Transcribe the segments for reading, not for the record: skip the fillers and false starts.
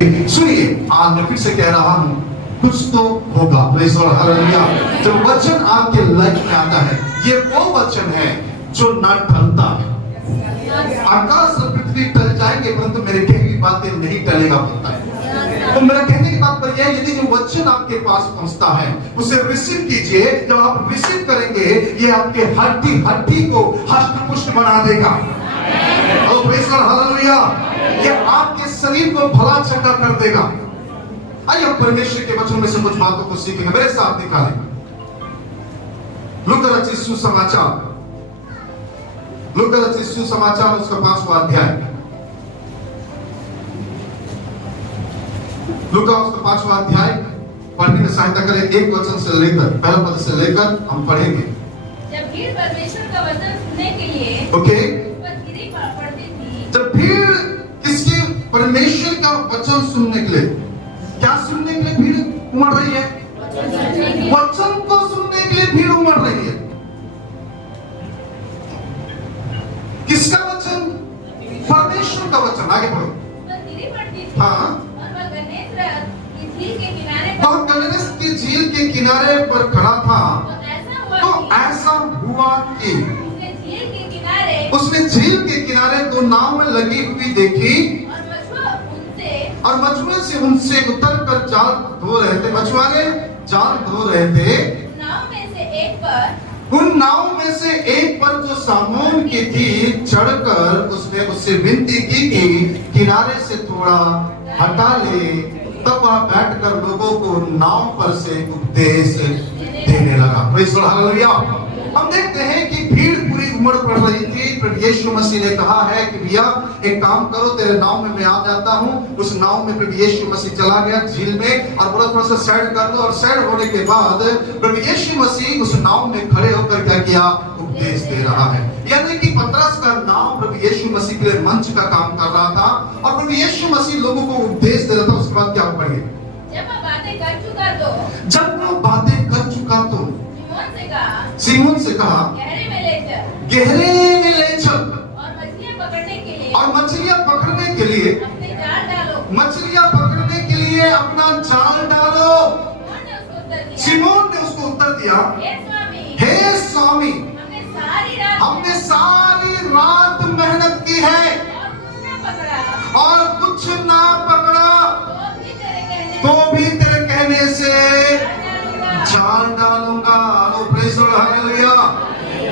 सुनिए, आज मैं फिर से कह रहा हूं, कुछ तो होगा। Praise the Lord, hallelujah. जब वचन आपके लाइफ में आता है, ये वो वचन है जो न टलता है। आकाश और पृथ्वी टल जाएंगे परंतु मेरे कही हुई बातें नहीं टलेगा बोलता है। तो मेरा कहने की बात पर यह है, यदि जो वचन आपके पास पहुंचता है उसे रिसीव कीजिए। जब आप रिसीव करेंगे, ये आपके हड्डी को हष्ट पुष्ट बना देगा। और प्रेज़ द लॉर्ड, हालेलुया। ये आपके शरीर को भला चंगा कर देगा। आइए हम परमेश्वर के वचन में से कुछ बातों को सीखेंगे। मेरे साथ निकालें लूका रचित सुसमाचार, लूका रचित सुसमाचार उसका 5वां अध्याय। लूका उसका 5वां अध्याय पढ़ने में सहायता करें। एक वचन से लेकर, पहला पद से लेकर हम पढ़ेंगे। जब भीड़ परमेश्वर का वचन सुनने के लिए ओके, ऊपर गिरी पड़ती थी, जब भीड़ किसके, परमेश्वर का वचन सुनने के लिए, क्या सुनने के लिए भीड़ उमड़ रही है? वचन को सुनने के लिए भीड़ उमड़ रही है। किसका वचन? परमेश्वर का वचन। आगे बढ़ो। ऊपर गिरी पड़ती थी। हाँ, और वह गन्नेसरत की झील के किनारे तो गन्नेस की झील के किनारे पर खड़ा था। तो ऐसा हुआ कि उसने झील के किनारे दो नाव में लगी हुई देखी और मछुए से उनसे उतर कर जाल धो रहे थे। मछुआरे जाल धो रहे थे। उन नाव में से एक पर जो सामोन की थी चढ़कर उसने उससे विनती की कि किनारे से थोड़ा हटा ले। तब वह बैठकर लोगों को नाव पर से उपदेश देने लगा। Praise the Lord, hallelujah. हम देखते हैं कि भीड़ पूरी उमड़ पड़ रही थी। प्रभु यीशु मसीह ने कहा है कि भैया एक काम करो, तेरे नाव में मैं आ जाता हूँ। उस नाव में प्रभु यीशु मसीह चला गया झील में और बोला थोड़ा सा साइड कर दो। और साइड होने के बाद प्रभु यीशु मसीह उस नाव में खड़े होकर क्या किया? उपदेश दे रहा है। यानी कि पतरस का नाम प्रभु यीशु मसीह के लिए मंच का काम कर रहा था और प्रभु यीशु मसीह लोगों को उपदेश दे रहा था। उसके बाद क्या पढ़िए? जब वो बातें कर चुका तो सीमोन से कहा गहरे में ले चल और मछलियां पकड़ने के लिए अपने जाल डालो। मछलियां पकड़ने के लिए अपना जाल डालो। सीमोन ने उसको उत्तर दिया, हे स्वामी, हमने सारी रात मेहनत की है और कुछ ना पकड़ा, तो भी तेरे कहने से जाल डालूंगा। Praise the Lord, hallelujah.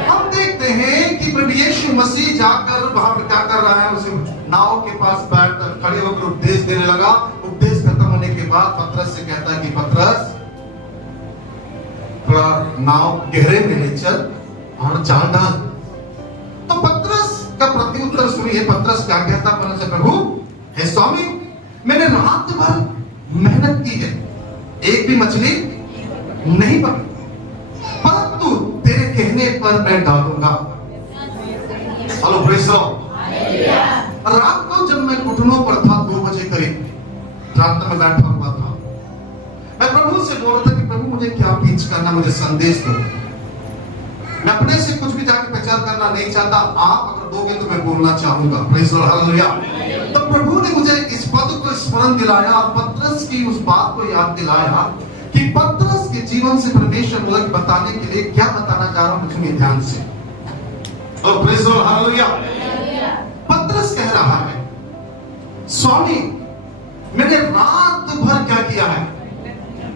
हम देखते हैं कि प्रभु यीशु मसीह जाकर वहां पर क्या कर रहा है? उसे नाव के पास बैठकर खड़े होकर उपदेश देने लगा। उपदेश खत्म होने के बाद पतरस से कहता है कि पतरस थोड़ा नाव गहरे में ले चल और जाल डाल। तो पतरस का प्रत्युत्तर सुनिए। पतरस क्या कहता? प्रभु, हे स्वामी, मैंने रात भर मेहनत की है, एक भी मछली नहीं पकड़ी, परंतु तेरे कहने पर मैं डालूंगा। Hello, praise the Lord. रात को जब मैं घुटनों पर था 2 बजे करीब, प्रार्थना में बैठा हुआ था, मैं प्रभु से बोल रहा था कि प्रभु मुझे क्या पीछ करना, मुझे संदेश दो। मैं अपने से कुछ भी जाकर प्रचार करना नहीं चाहता, आप अगर दोगे तो मैं बोलना चाहूंगा। Praise the Lord, hallelujah. तो प्रभु ने मुझे इस पद को स्मरण दिलाया और पतरस की उस बात को याद दिलाया कि पतरस के जीवन से परमेश्वर मुझे बताने के लिए क्या बताना चाह रहा हूं, सुनिए ध्यान से। और प्रेज़ द लॉर्ड, हालेलुया। पतरस कह रहा है, स्वामी, मैंने रात भर क्या किया है?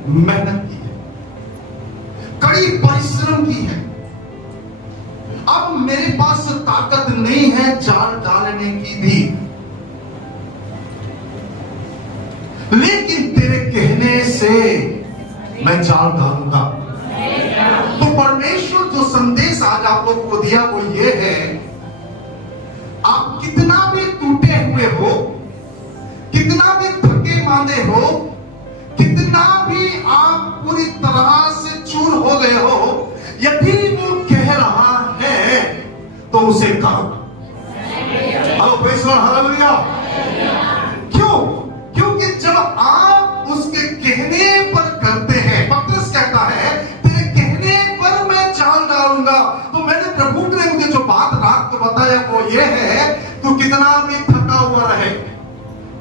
मेहनत की है, कड़ी परिश्रम की है। अब मेरे पास ताकत नहीं है जाल डालने की भी, लेकिन तेरे कहने से मैं जाल डालूंगा। तो परमेश्वर जो संदेश आज आप लोग को दिया वो ये है, आप कितना भी टूटे हुए हो, कितना भी थके मांदे हो, कितना भी आप पूरी तरह से चूर हो गए हो, यदि वो कह रहा है तो उसे करो। Hello, praise the Lord, hallelujah. क्यों? क्योंकि जब आप उसके कहने पर करते हैं, पतरस कहता है तेरे कहने पर मैं जाल डालूंगा। तो मैंने प्रभु ने मुझे जो बात रात को बताया वो ये है, तू कितना भी थका हुआ रहे,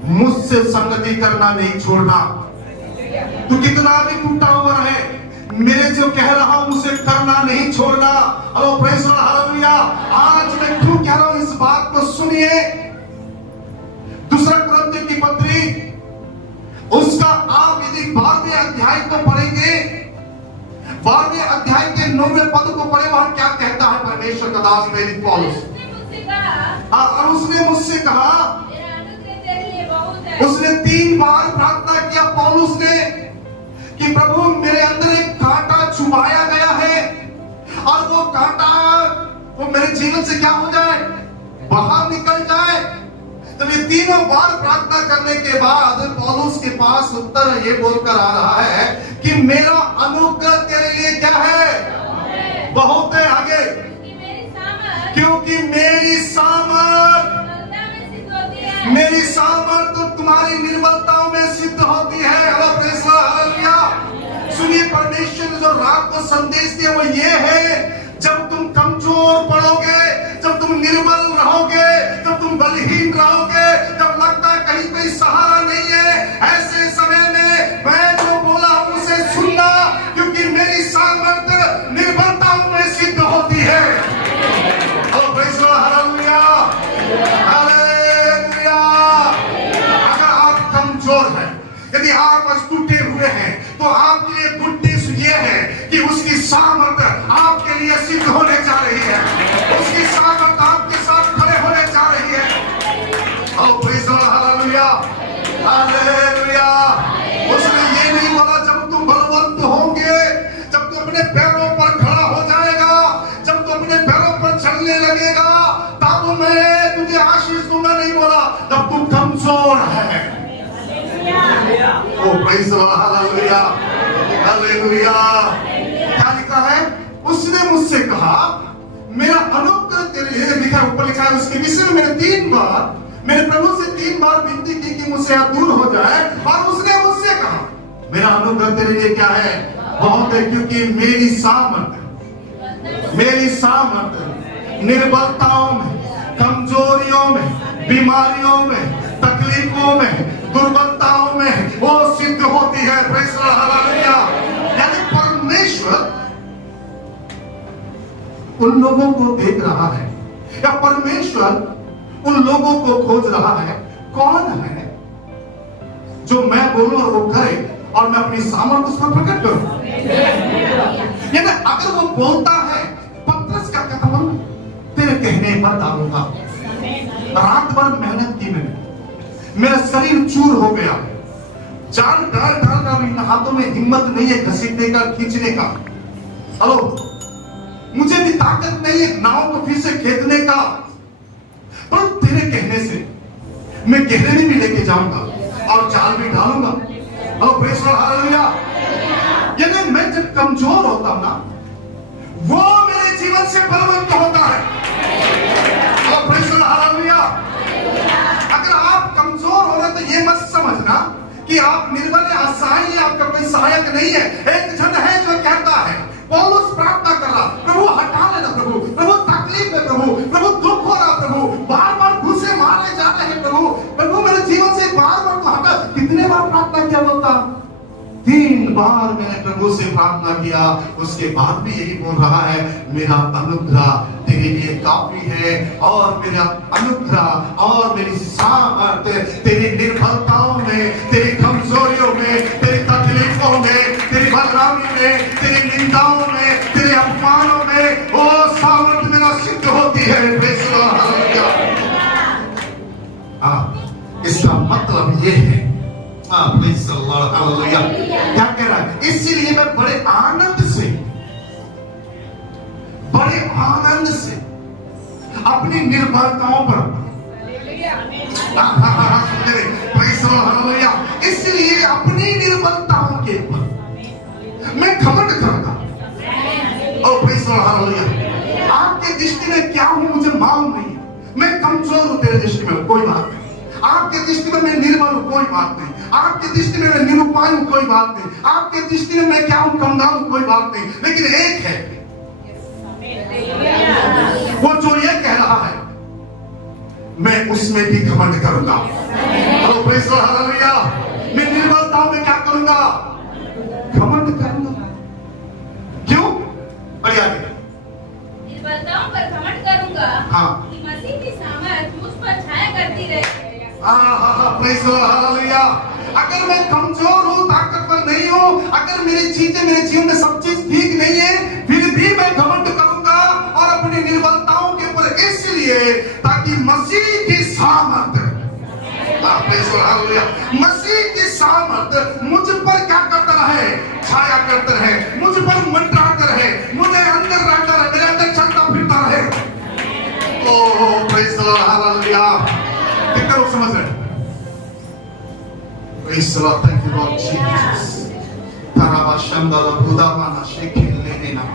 मुझसे संगति करना नहीं छोड़ना। तू कितना भी टूटा हुआ रहे, मेरे जो कह रहा हूं उसे करना नहीं छोड़ना। Hello praise the Lord, hallelujah. आज मैं क्यों कह रहा हूं इस बात को सुनिए। दूसरा कुरिन्थियों की पत्री उसका आप यदि 12वें अध्याय को पढ़ेंगे, 12वें अध्याय के 9वें पद को पढ़े, वहां क्या कहता है परमेश्वर का दास प्रेरित पौलुस। और उसने मुझसे कहा, मेरा अनुग्रह तेरे लिए बहुत है। उसने 3 बार प्रार्थना किया पौलुस ने कि प्रभु मेरे अंदर एक कांटा छुपाया गया है और वो कांटा वो मेरे जीवन से क्या हो जाए, बाहर निकल जाए। तो ये तीनों बार प्रार्थना करने के बाद पौलुस के पास उत्तर ये बोलकर आ रहा है कि मेरा अनुग्रह तेरे लिए क्या है, बहुत है। आगे, क्योंकि मेरी सामर्थ मेरी सामर्थ तो तुम्हारी निर्बलताओं में सिद्ध होती है। Hello praise the Lord, hallelujah. सुनिए, परमेश्वर ने जो रात को संदेश दिया वो ये है, जब तुम कमजोर पड़ोगे, जब तुम निर्बल रहोगे, जब तुम बलहीन रहोगे, जब लगता है कहीं कोई सहारा नहीं है, ऐसे समय में मैं जो बोला हूं उसे सुनना, क्योंकि मेरी सामर्थ निर्बलताओं में सिद्ध होती है। Hello praise the Lord, hallelujah, hallelujah. अगर आप कमजोर हैं, यदि आप आज टूटे हुए हैं, तो आपके लिए गुड न्यूज़ ये है कि उसकी सामर्थ आपके लिए सिद्ध होने जा रही है। उसकी सामर्थ आपके साथ खड़े होने जा रही है। Oh praise the Lord, hallelujah, hallelujah. उसने ये नहीं बोला जब तुम बलवंत होंगे, जब तुम अपने पैरों पर खड़ा हो जाएगा, जब तुम अपने पैरों पर चलने लगेगा, तब मैं तुझे आशीष दूंगा, नहीं बोला। जब तुम कमजोर है। Oh praise the Lord, hallelujah, hallelujah. क्या लिखा है? उसने मुझसे कहा, मेरा अनुग्रह तेरे लिए, लिखा ऊपर लिखा है, उसके विषय में मैंने प्रभु से 3 बार विनती की कि मुझसे यह दूर हो जाए, और उसने मुझसे कहा, मेरा अनुग्रह तेरे लिए क्या है, बहुत है, क्योंकि मेरी सामर्थ निर्बलताओं में, कमजोरियों में, बीमारियों में, तकलीफों में, दुर्बलताओं में वो सिद्ध होती है। Praise the Lord, hallelujah. यानी परमेश्वर उन लोगों को देख रहा है, या परमेश्वर उन लोगों को खोज रहा है, कौन है जो मैं बोलूं और वो करे, और मैं अपनी सामर्थ उस पर प्रकट करूं। यानी अगर वो बोलता है, पतरस का कदम तेरे कहने पर डालूंगा। रात भर मेहनत की मैंने, मेरा शरीर चूर हो गया, जान डाल कर इन हाथों में हिम्मत नहीं है घसीटने का, खींचने का। हेलो, मुझे भी ताकत नहीं है नाव को फिर से खेदने का, पर तेरे कहने से मैं गहरे में भी लेके जाऊंगा और जाल भी डालूंगा। Hello praise the Lord, hallelujah. यानी मैं जब कमजोर होता हूं ना, वो मेरे जीवन से बलवंत होता है। Hello praise the Lord, hallelujah. अगर आप कमजोर हो रहे तो ये मत समझना कि आप निर्बल या असहाय, आपका कोई सहायक नहीं है। एक जन है जो कहता है, पौलुस प्रार्थना कर रहा, प्रभु हटा लेना, प्रभु तकलीफ है, प्रभु दुख हो रहा, प्रभु बार घुसे मारे जा रहे हैं, प्रभु मेरे जीवन से बार तो हटा। कितने बार प्रार्थना किया बोलता? 3 बार मैंने प्रभु से प्रार्थना किया, उसके बाद भी यही बोल रहा है, मेरा अनुग्रह तेरे लिए काफी है, और मेरा अनुग्रह और मेरी सामर्थ तेरी निर्बलताओं में, तेरी कमजोरियों में, तेरी तकलीफों में, तेरी बदनामी में, तेरी निंदाओं में, तेरे अपमानों में वो सामर्थ मेरा सिद्ध होती है। Praise the Lord, hallelujah. इसका मतलब ये है, प्रेज़ द लॉर्ड, हालेलुया। क्या कह रहा है? इसीलिए मैं बड़े आनंद से अपनी निर्बलताओं पर, प्रेज़ द लॉर्ड, हालेलुया। इसलिए अपनी निर्बलताओं के ऊपर मैं घमंड करता। और प्रेज़ द लॉर्ड, हालेलुया। आपके दृष्टि में क्या हूं मुझे मालूम नहीं, मैं कमजोर हूं तेरे दृष्टि में, कोई बात नहीं। आपके दृष्टि में मैं निर्बल हूं, कोई बात नहीं। आपके दृष्टि में मैं निरुपाय हूं, कोई बात नहीं। आपके दृष्टि में मैं क्या हूं, कंगाल हूं, कोई बात नहीं। लेकिन एक है, वो जो ये कह रहा है, मैं उसमें भी घमंड करूंगा। Hello praise the Lord, hallelujah. मैं निर्बलताओं में क्या करूंगा? घमंड करूंगा। क्यों? और आगे निर्बलताओं पर घमंड करूंगा। हाँ। कि मसीह की सामर्थ मुझ पर छाया करती रहे। Praise the Lord, hallelujah. अगर मैं कमजोर हूँ, ताकतवर नहीं हूँ, अगर मेरी चीजें, मेरे जीवन में सब चीज ठीक नहीं है, फिर भी मैं घमंड करूंगा और अपनी निर्बलताओं के ऊपर, इसलिए ताकि मसीह की सामर्थ, प्रेज द लॉर्ड, हालेलुया, मसीह की सामर्थ मुझ पर क्या करता रहे? छाया करता रहे, मुझ पर मंडराता रहे, मुझे अंदर रहता रहे, मेरे अंदर चलता फिरता रहे। ओह प्रेज द लॉर्ड, हालेलुया। कितने लोग समझ रहे हैं? Praise the Lord, thank you Lord Jesus. Tarabashandala Budamana Shekelena.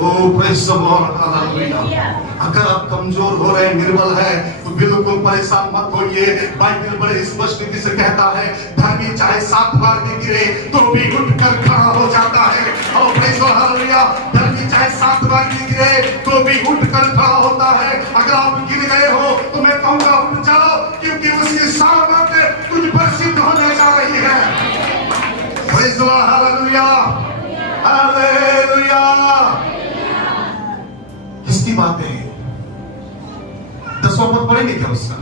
Oh praise the Lord, hallelujah. अगर आप कमजोर हो रहे हैं, निर्बल है, तो बिल्कुल परेशान मत होइए। बाइबल बड़े स्पष्ट रीति से कहता है, धर्मी चाहे 7 बार भी गिरे तो भी उठकर खड़ा हो जाता है। और प्रेज़ द लॉर्ड, हालेलुया। धर्मी चाहे 7 बार भी गिरे तो भी उठकर खड़ा होता है। अगर आप गिर गए हो तो मैं कहूंगा उठ जाओ, क्योंकि उसकी सामर्थ तुझ पर सिद्ध होने जा रही है। Praise the Lord, hallelujah, hallelujah. किसकी बात है? 10वां पद पढ़ेंगे क्या उसका?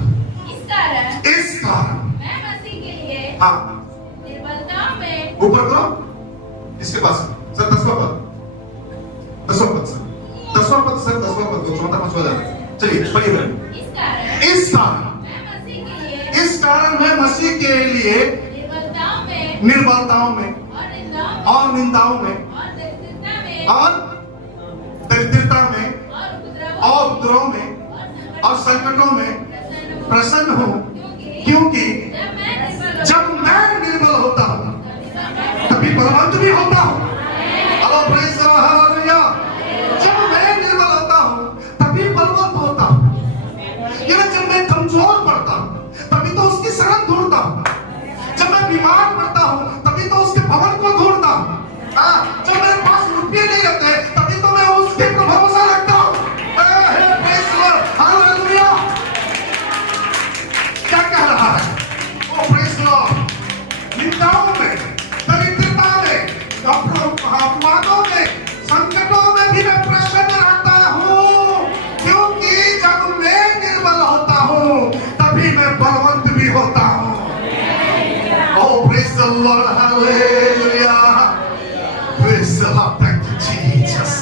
इस कारण मैं मसीह के लिए हाँ निर्बलताओं में, ऊपर करो, इसके पास सर 10वां पद, 10वां पद सर, 10वां पद सर, 10वां पद, 4था 5वां जा रहा है। चलिए पढ़िए। इस कारण मैं मसीह के लिए, इस कारण मैं मसीह के लिए निर्बलताओं में और निंदाओं में और दरिद्रता में और उपद्रव में और संकटों में प्रसन्न हूँ, क्योंकि जब मैं निर्बल होता हूँ तभी बलवंत भी होता हूँ। Hello praise the Lord, hallelujah. जब मैं निर्बल होता हूँ तभी बलवंत होता हूँ। यानी जब मैं कमजोर पड़ता हूँ तभी तो उसकी शरण ढूंढता हूँ। जब मैं बीमार पड़ता हूँ तभी तो उसके भवन को ढूंढता हूँ। जब मेरे पास रुपये नहीं रहते तभी तो मैं उसके पर भरोसा रखता हूँ। Praise the Lord, hallelujah. क्या कह रहा है? ओ प्रेज़ द लॉर्ड, निंदाओं में, दरिद्रता में, अपवादों में, संकटों में भी मैं प्रसन्न रहता हूँ, क्योंकि जब मैं निर्बल होता हूँ तभी मैं बलवंत भी होता हूँ। Oh praise the Lord, hallelujah, praise the Lord, thank you Jesus.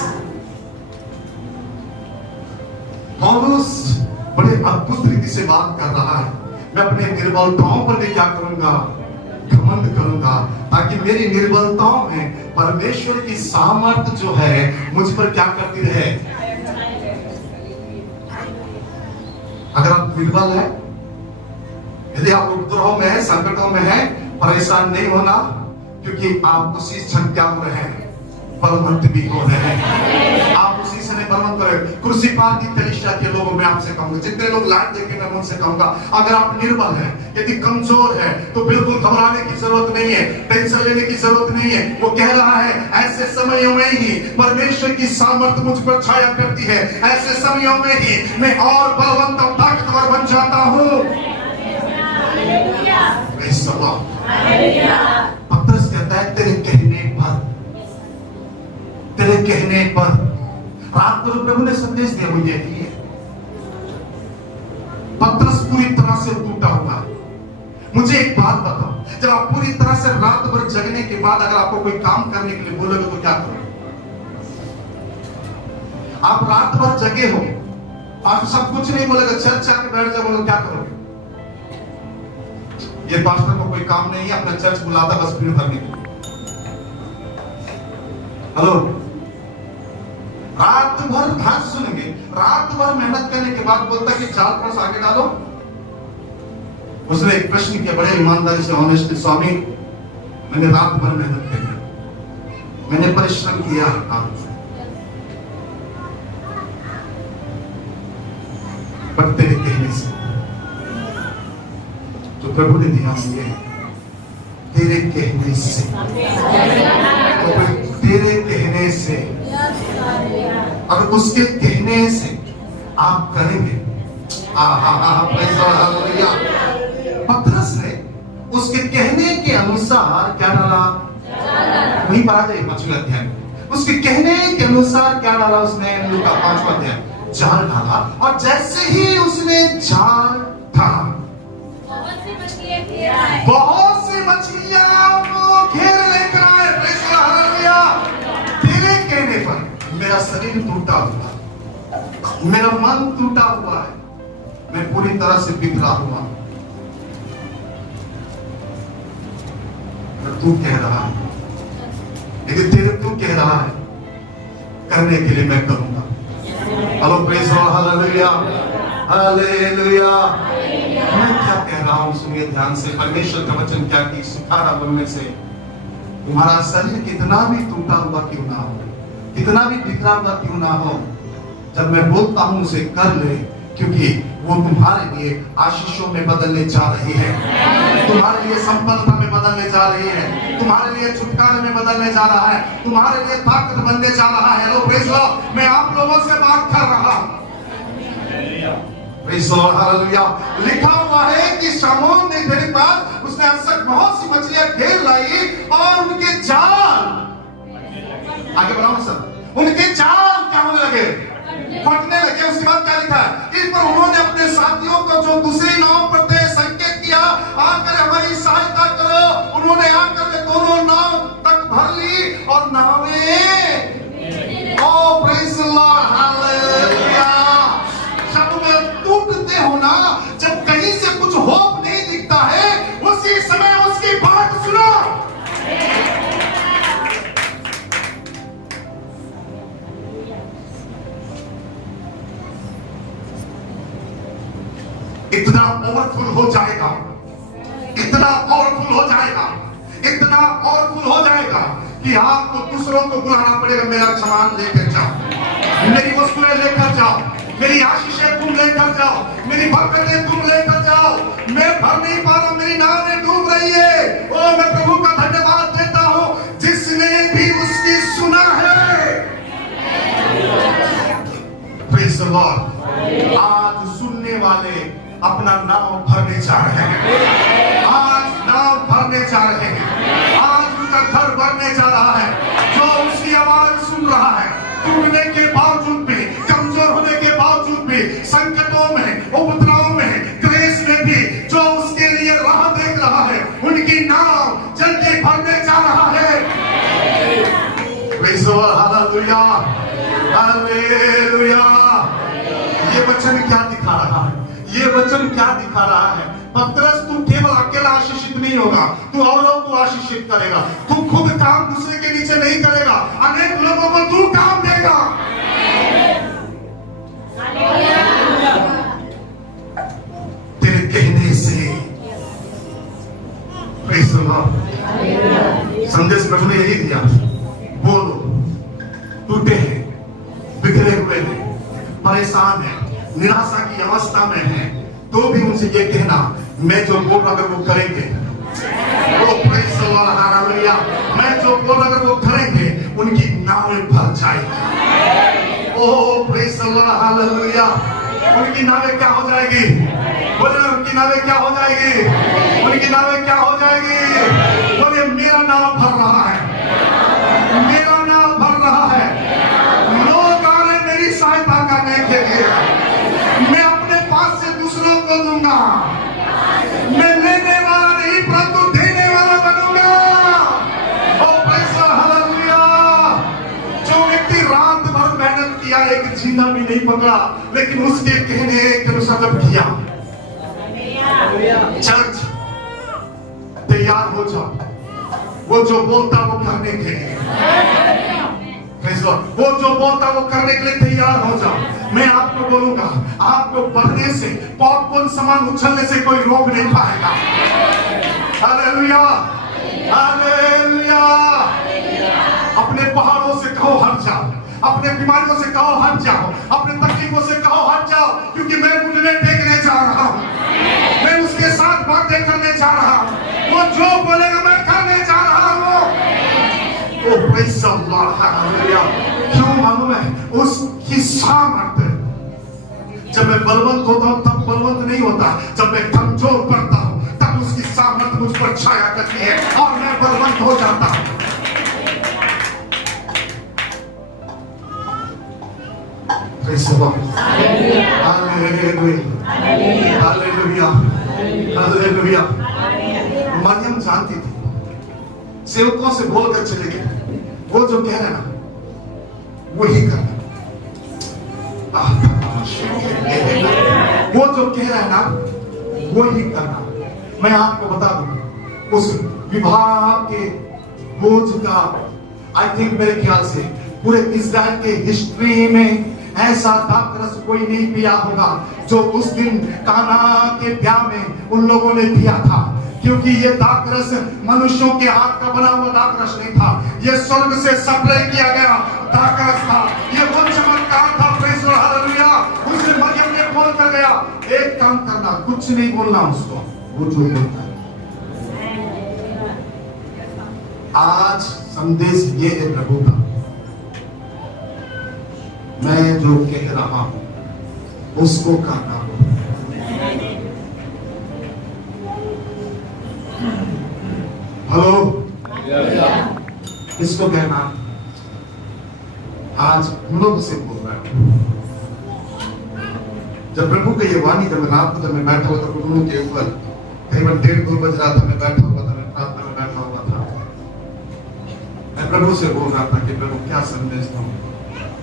पौलुस बड़े अद्भुत रीति से बात कर रहा है। मैं अपने निर्बलताओं पर भी क्या करूंगा? घमंड करूंगा, ताकि मेरी निर्बलताओं में परमेश्वर की सामर्थ जो है मुझ पर क्या करती रहे। अगर आप निर्बल है, यदि आप उपद्रव में है, संकटों में है, परेशान नहीं होना, क्योंकि आप उसी क्षण क्या हो रहे हैं? बलवंत भी हो रहे हैं। आप उसी समय बलवंत हो रहे हैं। कुर्सी पार की कलीसिया के लोगों में आपसे कहूंगा, जितने लोग लाइव देखे मैं उनसे कहूंगा, अगर आप निर्बल हैं, यदि कमजोर है, तो बिल्कुल घबराने की जरूरत नहीं है, टेंशन लेने की जरूरत नहीं है। वो कह रहा है, ऐसे समयों में ही परमेश्वर की सामर्थ मुझ पर छाया करती है। ऐसे समयों में ही मैं और बलवंत और ताकतवर बन जाता हूँ। पतरस कहता है, तेरे कहने पर रात को प्रभु ने संदेश दिया, मुझे दिए। पतरस पूरी तरह से टूटा हुआ है। मुझे एक बात बताओ, जब आप पूरी तरह से रात भर जगने के बाद अगर आपको कोई काम करने के लिए बोलोगे तो क्या करोगे? आप रात भर जगे हो, आप सब कुछ नहीं बोलेगा, चर्च आके बैठ जाओ, बोलो क्या करोगे? ये पास्टर को कोई काम नहीं है, अपना चर्च बुलाता बस भीड़ भरने के लिए। हेलो, रात भर बात सुनेंगे, रात भर मेहनत करने के बाद बोलता है कि 4 वर्ष आगे डालो। उसने एक प्रश्न किया बड़े ईमानदारी से, ऑनेस्टली, स्वामी मैंने रात भर मेहनत करी, मैंने परिश्रम किया, पर तेरे कहने से तो प्रभु ने दिया मुझे, तेरे कहने से, तेरे कहने से, अगर उसके कहने से आप करेंगे, पतरस ने उसके कहने के अनुसार क्या डाला? वहीं पर आ जाइए 5वें अध्याय में। उसके कहने के अनुसार क्या डाला उसने? लूका 5वां अध्याय, जाल डाला। और जैसे ही उसने जाल डाला, बहुत सी मछलियां घेर आए। बहुत सी मछलियां वो घेर लेकर आए। Praise the Lord, hallelujah. तेरे कहने पर मेरा शरीर टूटा हुआ, मेरा मन टूटा हुआ है, मैं पूरी तरह से बिखरा हुआ। तू कह रहा है, लेकिन तेरे तू कह रहा है करने के लिए मैं करूंगा। Hello praise the Lord, hallelujah, hallelujah. मैं क्या कह रहा हूं सुनिए ध्यान से। परमेश्वर का वचन क्या कि सिखा रहा बोलने से, तुम्हारा शरीर कितना भी टूटा हुआ क्यों ना हो, कितना भी बिखरा हुआ क्यों ना हो, जब मैं बोलता हूं उसे कर ले, क्योंकि वो तुम्हारे लिए आशीषों में बदलने जा रही है, तुम्हारे लिए संपन्नता में बदलने जा रही है, तुम्हारे लिए छुटकारे में बदलने जा रहा है, तुम्हारे लिए ताकत बनने जा रहा है। लो प्रेज़ द लॉर्ड, मैं आप लोगों से बात कर रहा हूं। Praise the Lord, hallelujah. लिखा हुआ है कि शमौन ने देर बाद उसने अक्सर बहुत सी मछलियां घेर लाई और उनके जाल, आगे बढ़ाओ सर, उनके जाल क्या होने लगे? फटने लगे। उसके बाद क्या लिखा है? इस पर उन्होंने अपने साथियों को जो दूसरी नाव पर थे संकेत किया, आकर हमारी सहायता करो। उन्होंने आकर के दोनों नाव तक भर ली और नावें, ओ प्रेज़ द लॉर्ड, हालेलुया। जब मैं टूटते हो ना, जब कहीं से कुछ होप नहीं दिखता है, उसी समय उसकी बात सुनो। इतना पावरफुल हो जाएगा, इतना पावरफुल हो जाएगा, इतना पावरफुल हो जाएगा कि आपको दूसरों को बुलाना पड़ेगा, मेरा सामान लेकर जाओ, मेरी वस्तुएं लेकर जाओ, मेरी आशीषें तुम लेकर जाओ, मेरी बरकतें तुम लेकर जाओ। मैं भर नहीं पा रहा, मेरी नाव में डूब रही है। ओ मैं प्रभु का धन्यवाद देता हूं जिसने भी उसकी सुना है। Praise the Lord. आज सुनने वाले अपना नाव भरने जा रहे हैं, आज नाव भरने जा रहे हैं, आज उनका घर भरने जा रहा है। जो उसकी आवाज सुन रहा है, टूटने के बावजूद भी, कमजोर होने के बावजूद भी, संकटों में, उपद्रवों में, क्लेश में भी, जो उसके लिए राह देख रहा है, उनकी नाव जल्दी भरने जा रहा है। Praise the Lord, hallelujah, hallelujah. ये वचन क्या दिखा रहा है? ये वचन क्या दिखा रहा है? पतरस, तू केवल अकेला आशीषित नहीं होगा, तू औरों को आशीषित करेगा। तू खुद काम दूसरे के नीचे नहीं करेगा, अनेक लोगों को तू काम देगा। तेरे कहने से। Praise the Lord. संदेश प्रभु ने यही दिया, बोलो। टूटे हैं, बिखरे हुए हैं, परेशान हैं, निराशा की अवस्था में है, तो भी उनसे ये कहना, मैं जो बोल रहा अगर वो करेंगे, ओ प्रेज़ द लॉर्ड, हालेलुया, मैं जो बोल रहा अगर वो करेंगे, उनकी नावें भर जाएगी। ओ प्रेज़ द लॉर्ड, हालेलुया। उनकी नावें क्या हो जाएगी? बोले उनकी नावें क्या हो जाएगी? उनकी नावें क्या हो जाएगी? बोले मेरा नाव भर रहा है, मेरा नाव भर रहा है। लोग आ रहे मेरी सहायता करने के लिए, मैं अपने पास से दूसरों को दूंगा। मैं लेने वाला नहीं परंतु देने वाला बनूंगा। ओ प्रेज़ द लॉर्ड, हालेलुया। जो व्यक्ति रात भर मेहनत किया, एक जीना भी नहीं पकड़ा, लेकिन उसके कहने के अनुसार जब किया, चर्च तैयार हो जाओ। वो जो बोलता वो करने के लिए, वो जो बोलता वो करने के लिए तैयार हो जाओ। मैं आपको बोलूंगा, आपको बढ़ने से, पॉपकॉर्न सामान उछलने से कोई रोक नहीं पाएगा। Hallelujah, hallelujah. अपने पहाड़ों से कहो हट जाओ, अपने बीमारियों से कहो हट जाओ, अपने तकलीफों से कहो हट जाओ, क्योंकि मैं घुटने टेकने जा रहा हूं, मैं उसके साथ बातें करने जा रहा हूं। वो जो बोलेगा मैं करने जा रहा हूं। ओ प्रेज़ द लॉर्ड, हालेलुया। क्यों मालूम है? उसकी सामर्थ्य। जब मैं बलवंत होता हूं तब बलवंत नहीं होता, जब मैं कमजोर पड़ता हूं करता है। Praise the Lord. Hallelujah. Hallelujah. Hallelujah. Maryam जानती थी, सेवकों से बोलकर चले गए, वो जो कह रहा है ना वही करना। वो जो कह रहा है ना वही करना। मैं आपको बता दूं, उस विवाह के भोज का आई थिंक मेरे ख्याल से पूरे इस्राएल के हिस्ट्री में ऐसा दाखरस कोई नहीं पिया होगा जो उस दिन काना के ब्याह में उन लोगों ने पिया था, क्योंकि ये दाखरस मनुष्यों के हाथ का बना हुआ दाखरस नहीं था, ये स्वर्ग से सप्लाई किया गया दाखरस था। ये वो चमत्कार था। Praise the hallelujah. उससे मरियम ने बोल कर गया, एक काम करना, कुछ नहीं बोलना उसको, वो जो बोलता है। आज संदेश ये है प्रभु का, मैं जो कह रहा हूं उसको करना हो। हेलो, किसको कहना? आज हम लोग से बोल रहा है। जब प्रभु का ये वाणी, जब रात को जब मैं बैठा हुआ था प्रभु के ऊपर, करीबन 1:30-2 बज रहा था, मैं बैठा हुआ था, मैं प्रार्थना में बैठा हुआ था, मैं प्रभु से बोल रहा था कि प्रभु क्या संदेश दूं।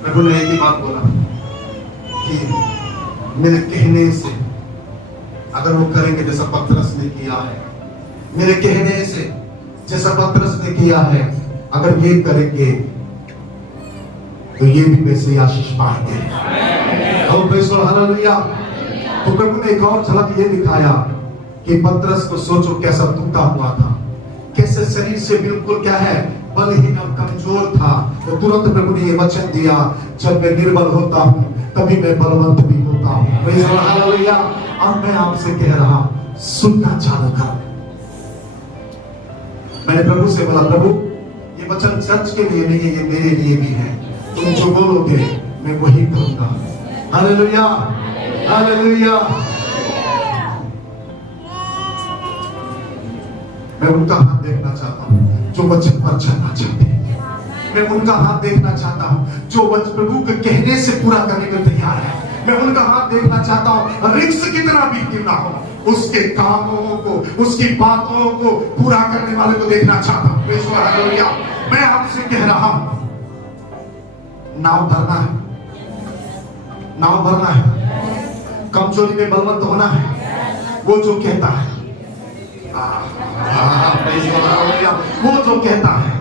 प्रभु ने एक ही बात बोला कि मेरे कहने से अगर वो करेंगे जैसा पतरस ने किया है, मेरे कहने से जैसा पतरस ने किया है, अगर ये करेंगे तो ये भी वैसे आशीष पाएंगे। हालेलुया। तो प्रभु ने एक और झलक ये दिखाया कि पतरस को सोचो कैसा टूटा हुआ था, कैसे शरीर से बिल्कुल क्या है बलहीन और कमजोर था। तो तुरंत प्रभु ने ये वचन दिया, जब मैं निर्बल होता हूं तभी मैं बलवंत भी होता हूं। Praise the hallelujah. अब मैं आपसे कह रहा हूं, सुनना चालू कर। मैंने प्रभु से बोला, प्रभु ये वचन चर्च के लिए नहीं है, ये मेरे लिए भी है। तुम जो बोलोगे मैं वही करूंगा। Hallelujah, hallelujah. मैं उनका हाथ देखना चाहता हूं जो वचन पर चलना चाहते हैं। मैं उनका हाथ देखना चाहता हूं जो वचन प्रभु के कहने से पूरा करने को तैयार है। मैं उनका हाथ देखना चाहता हूं, रिक्स कितना भी क्यों ना हो, उसके कामों को, उसकी बातों को पूरा करने वाले को देखना चाहता हूं। Praise the hallelujah. मैं आपसे कह रहा हूं, नाव भरना है, नाव भरना है, कमजोरी में बलवंत होना है। वो जो कहता है, वो जो कहता है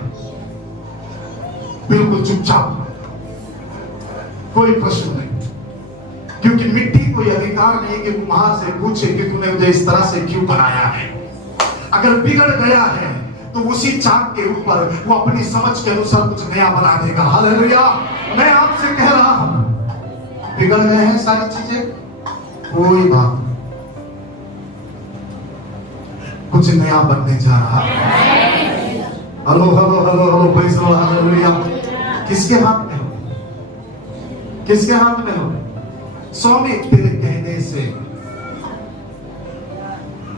बिल्कुल चुपचाप, कोई प्रश्न नहीं, क्योंकि मिट्टी कोई अधिकार नहीं कि वो वहां से पूछे कि तूने मुझे इस तरह से क्यों बनाया है। अगर बिगड़ गया है तो उसी चाक के ऊपर वो अपनी समझ के अनुसार कुछ नया बना देगा। हालेलुया। मैं आपसे कह रहा हूं, बिगड़ गए हैं सारी चीजें, कोई बात, कुछ नया बनने जा रहा है। Hello hello hello hello, praise the hallelujah. किसके हाथ में हो? किसके हाथ में हो? स्वामी तेरे कहने से,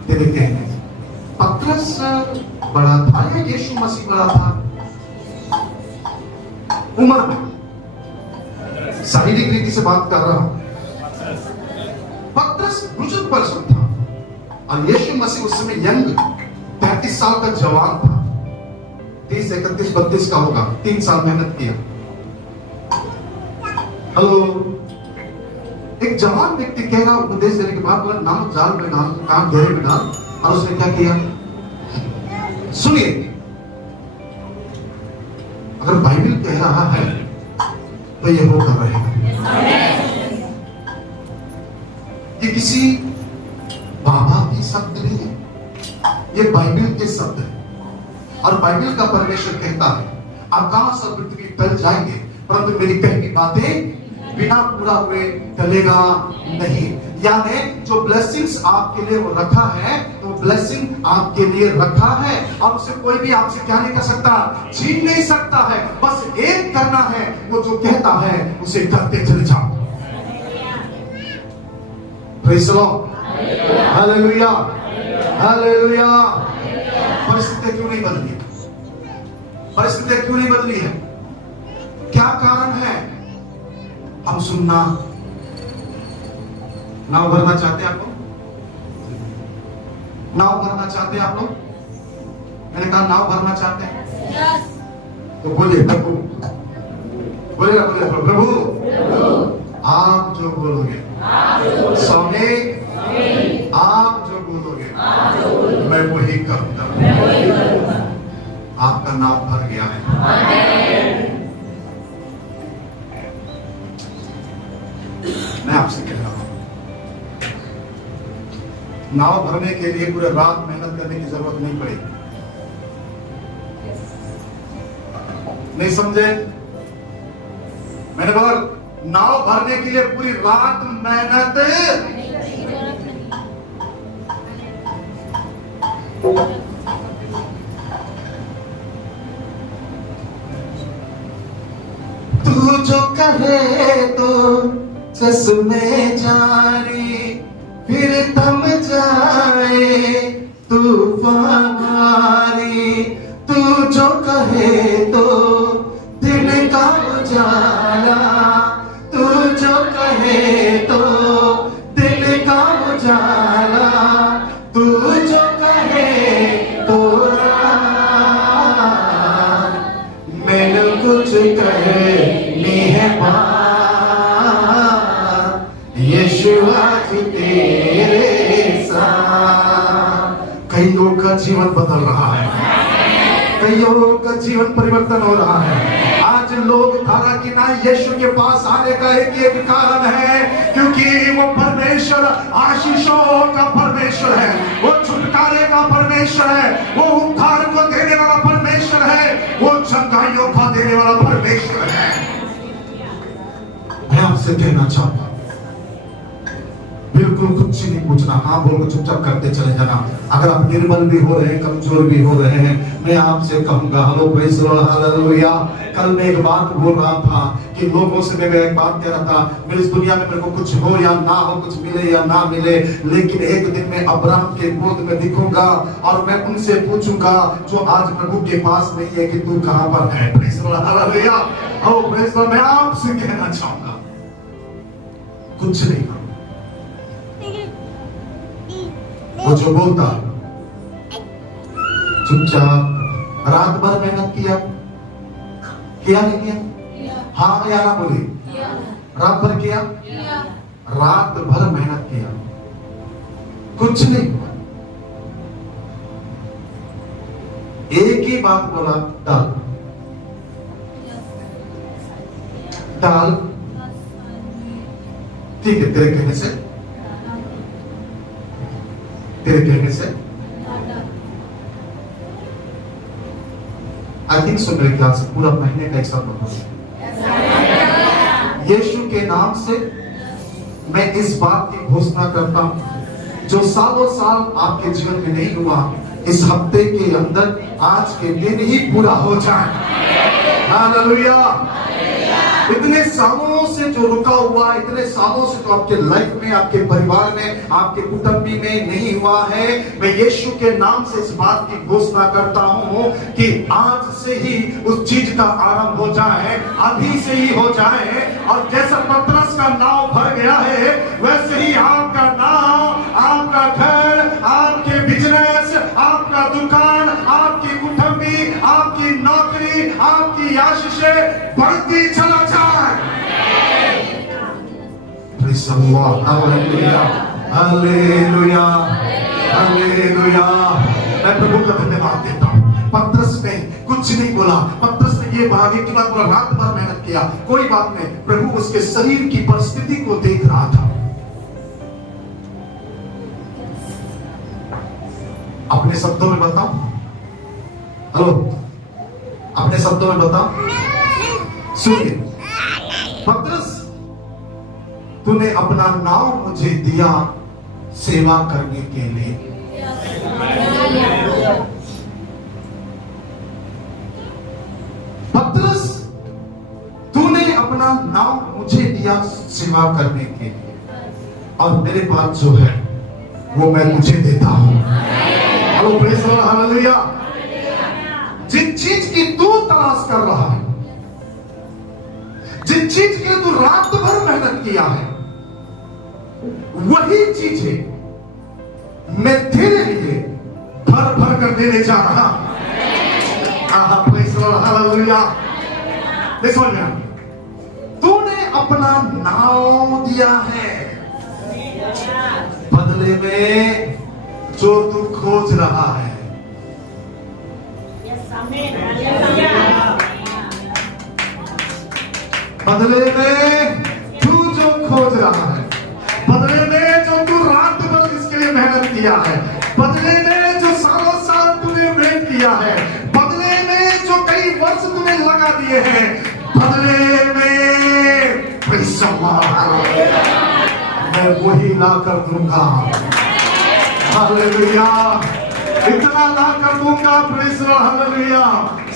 तेरे कहने से। पतरस बड़ा था या यीशु मसीह बड़ा था? उम्र में, शारीरिक रीति से बात कर रहा हूं। पतरस बुजुर्ग पर्सन था और यीशु मसीह उस समय यंग 35 साल का जवान था। 30, 31, 32 का होगा। 3 साल मेहनत किया। हेलो, एक जवान व्यक्ति कह रहा उपदेश देने के बाद बोला, नामक जाल में डाल, काम घेरे में डाल। और उसने क्या किया? सुनिए, अगर बाइबल कह रहा है तो ये वो कर रहेगा। ये किसी बाबा की शब्द नहीं है, ये बाइबल के शब्द है। और बाइबल का परमेश्वर कहता है, आकाश और पृथ्वी टल जाएंगे परंतु मेरी कही बातें बिना पूरा हुए टलेगा नहीं। यानी जो ब्लेसिंग्स आपके लिए वो रखा है, तो ब्लेसिंग आपके लिए रखा है और उसे कोई भी आपसे क्या नहीं कर सकता, छीन नहीं सकता है। बस एक करना है, वो जो कहता है उसे करते चले जाओ। Praise the Lord, hallelujah, hallelujah. परिस्थितियां क्यों नहीं बदली? परिस्थितियां क्यों नहीं बदली है? क्या कारण है? हम सुनना नाव भरना चाहते हैं आप लोग? नाव भरना चाहते हैं आप लोग? मैंने कहा नाव भरना चाहते हैं तो बोलिए प्रभु, बोलिए प्रभु, आप जो बोलोगे, स्वामी आप जो बोलोगे मैं वही करूंगा। आपका नाव भर गया है। मैं आपसे कह रहा हूं, नाव भरने के लिए पूरे रात मेहनत करने की जरूरत नहीं पड़ेगी। नहीं समझे? मैंने बोला नाव भरने के लिए पूरी रात मेहनत तू जो कहे तो सस में जारी फिर थम जाए तूफान भारी। तू जो कहे तो दिन का उजाला, तू जो कहे तो दिन का उजाला, तू जो कहे तो मैंने कुछ कहे नहीं है बात, यीशु आज तेरे साथ। कई लोगों का जीवन बदल रहा है, कईयों का जीवन परिवर्तन हो रहा है। आज लोग धारा की ना यीशु के पास आने का एक ही कारण है, क्योंकि वो परमेश्वर आशीषों का परमेश्वर है, वो छुटकारे का परमेश्वर है, वो उद्धार को देने वाला परमेश्वर है, वो चंगाइयों का देने वाला परमेश्वर है। मैं आपसे कहना चाहता हूं, बिल्कुल कुछ नहीं पूछना, हाँ बोलो चुपचाप करते चले जाना। अगर आप निर्बल भी हो रहे हैं, कमजोर भी हो रहे हैं, मैं आपसे कहूंगा hello praise the Lord hallelujah. कल मैं एक बात बोल रहा था कि लोगों से मैं एक बात कह रहा था, मेरी इस दुनिया में मेरे को कुछ हो या ना हो, कुछ मिले या ना मिले, लेकिन एक दिन मैं अब्राहम के गोद में दिखूंगा और मैं उनसे पूछूंगा जो आज प्रभु के पास नहीं है कि तू कहां पर है। Praise the Lord hallelujah. O praise the Lord. मैं आपसे कहना चाहूंगा कुछ नहीं, वो जो बोलता चुपचाप रात भर मेहनत किया नहीं किया? हाँ या ना बोली? रात भर किया, रात भर मेहनत किया, कुछ नहीं हुआ। एक ही बात बोला, डाल डाल। ठीक है, तेरे कहने से आई थिंक सो, मेरे ख्याल से पूरा महीने का एक साथ यीशु के नाम से मैं इस बात की घोषणा करता हूं, जो सालों साल आपके जीवन में नहीं हुआ, इस हफ्ते के अंदर आज के दिन ही पूरा हो जाए। हालेलुया। इतने सालों से जो रुका हुआ, इतने सालों से जो आपके लाइफ में, आपके परिवार में, आपके कुटुंबी में नहीं हुआ है, मैं यीशु के नाम से इस बात की घोषणा करता हूं कि आज से ही उस चीज का आरंभ हो जाए, अभी से ही हो जाए। और जैसा पतरस का नाव भर गया है, वैसे ही आपका नाव, आपका घर, आपके बिजनेस, आपका दुकान, आपकी कुटुंबी, आपकी नौकरी, आपकी आशीषें बढ़ती चला जाए। Praise the Lord. Hallelujah. Hallelujah. Hallelujah. मैं प्रभु का धन्यवाद देता हूँ। पतरस ने कुछ नहीं बोला, पतरस ने ये भागे कि ना पूरा रात भर मेहनत किया, कोई बात नहीं। प्रभु उसके शरीर की परिस्थिति को देख रहा था। अपने शब्दों में बताओ, हेलो, अपने शब्दों में बताओ, सुनिए। पतरस, तूने अपना नाव मुझे दिया सेवा करने के लिए। पतरस, तूने अपना नाव मुझे दिया सेवा करने के लिए, और मेरे पास जो है वो मैं तुझे देता हूं। Hello praise the Lord hallelujah. जिस चीज की तू तलाश कर रहा है, जिस चीज के लिए तू रात भर मेहनत किया है, वही चीजें मैं तेरे लिए भर भर कर देने जा रहा हूं। हालेलुया। देखो ना, तूने अपना नाम दिया है, बदले में जो तू खोज रहा है, बदले में तू जो खोज रहा है, बदले में जो तू रात भर इसके लिए मेहनत किया है, बदले में जो सालों साल तूने वेट किया है, बदले में जो कई वर्ष तूने लगा दिए हैं, बदले में मैं वही ला कर दूंगा। हालेलुया। इतना ला कर दूंगा, प्रेज़ द लॉर्ड, हालेलुया।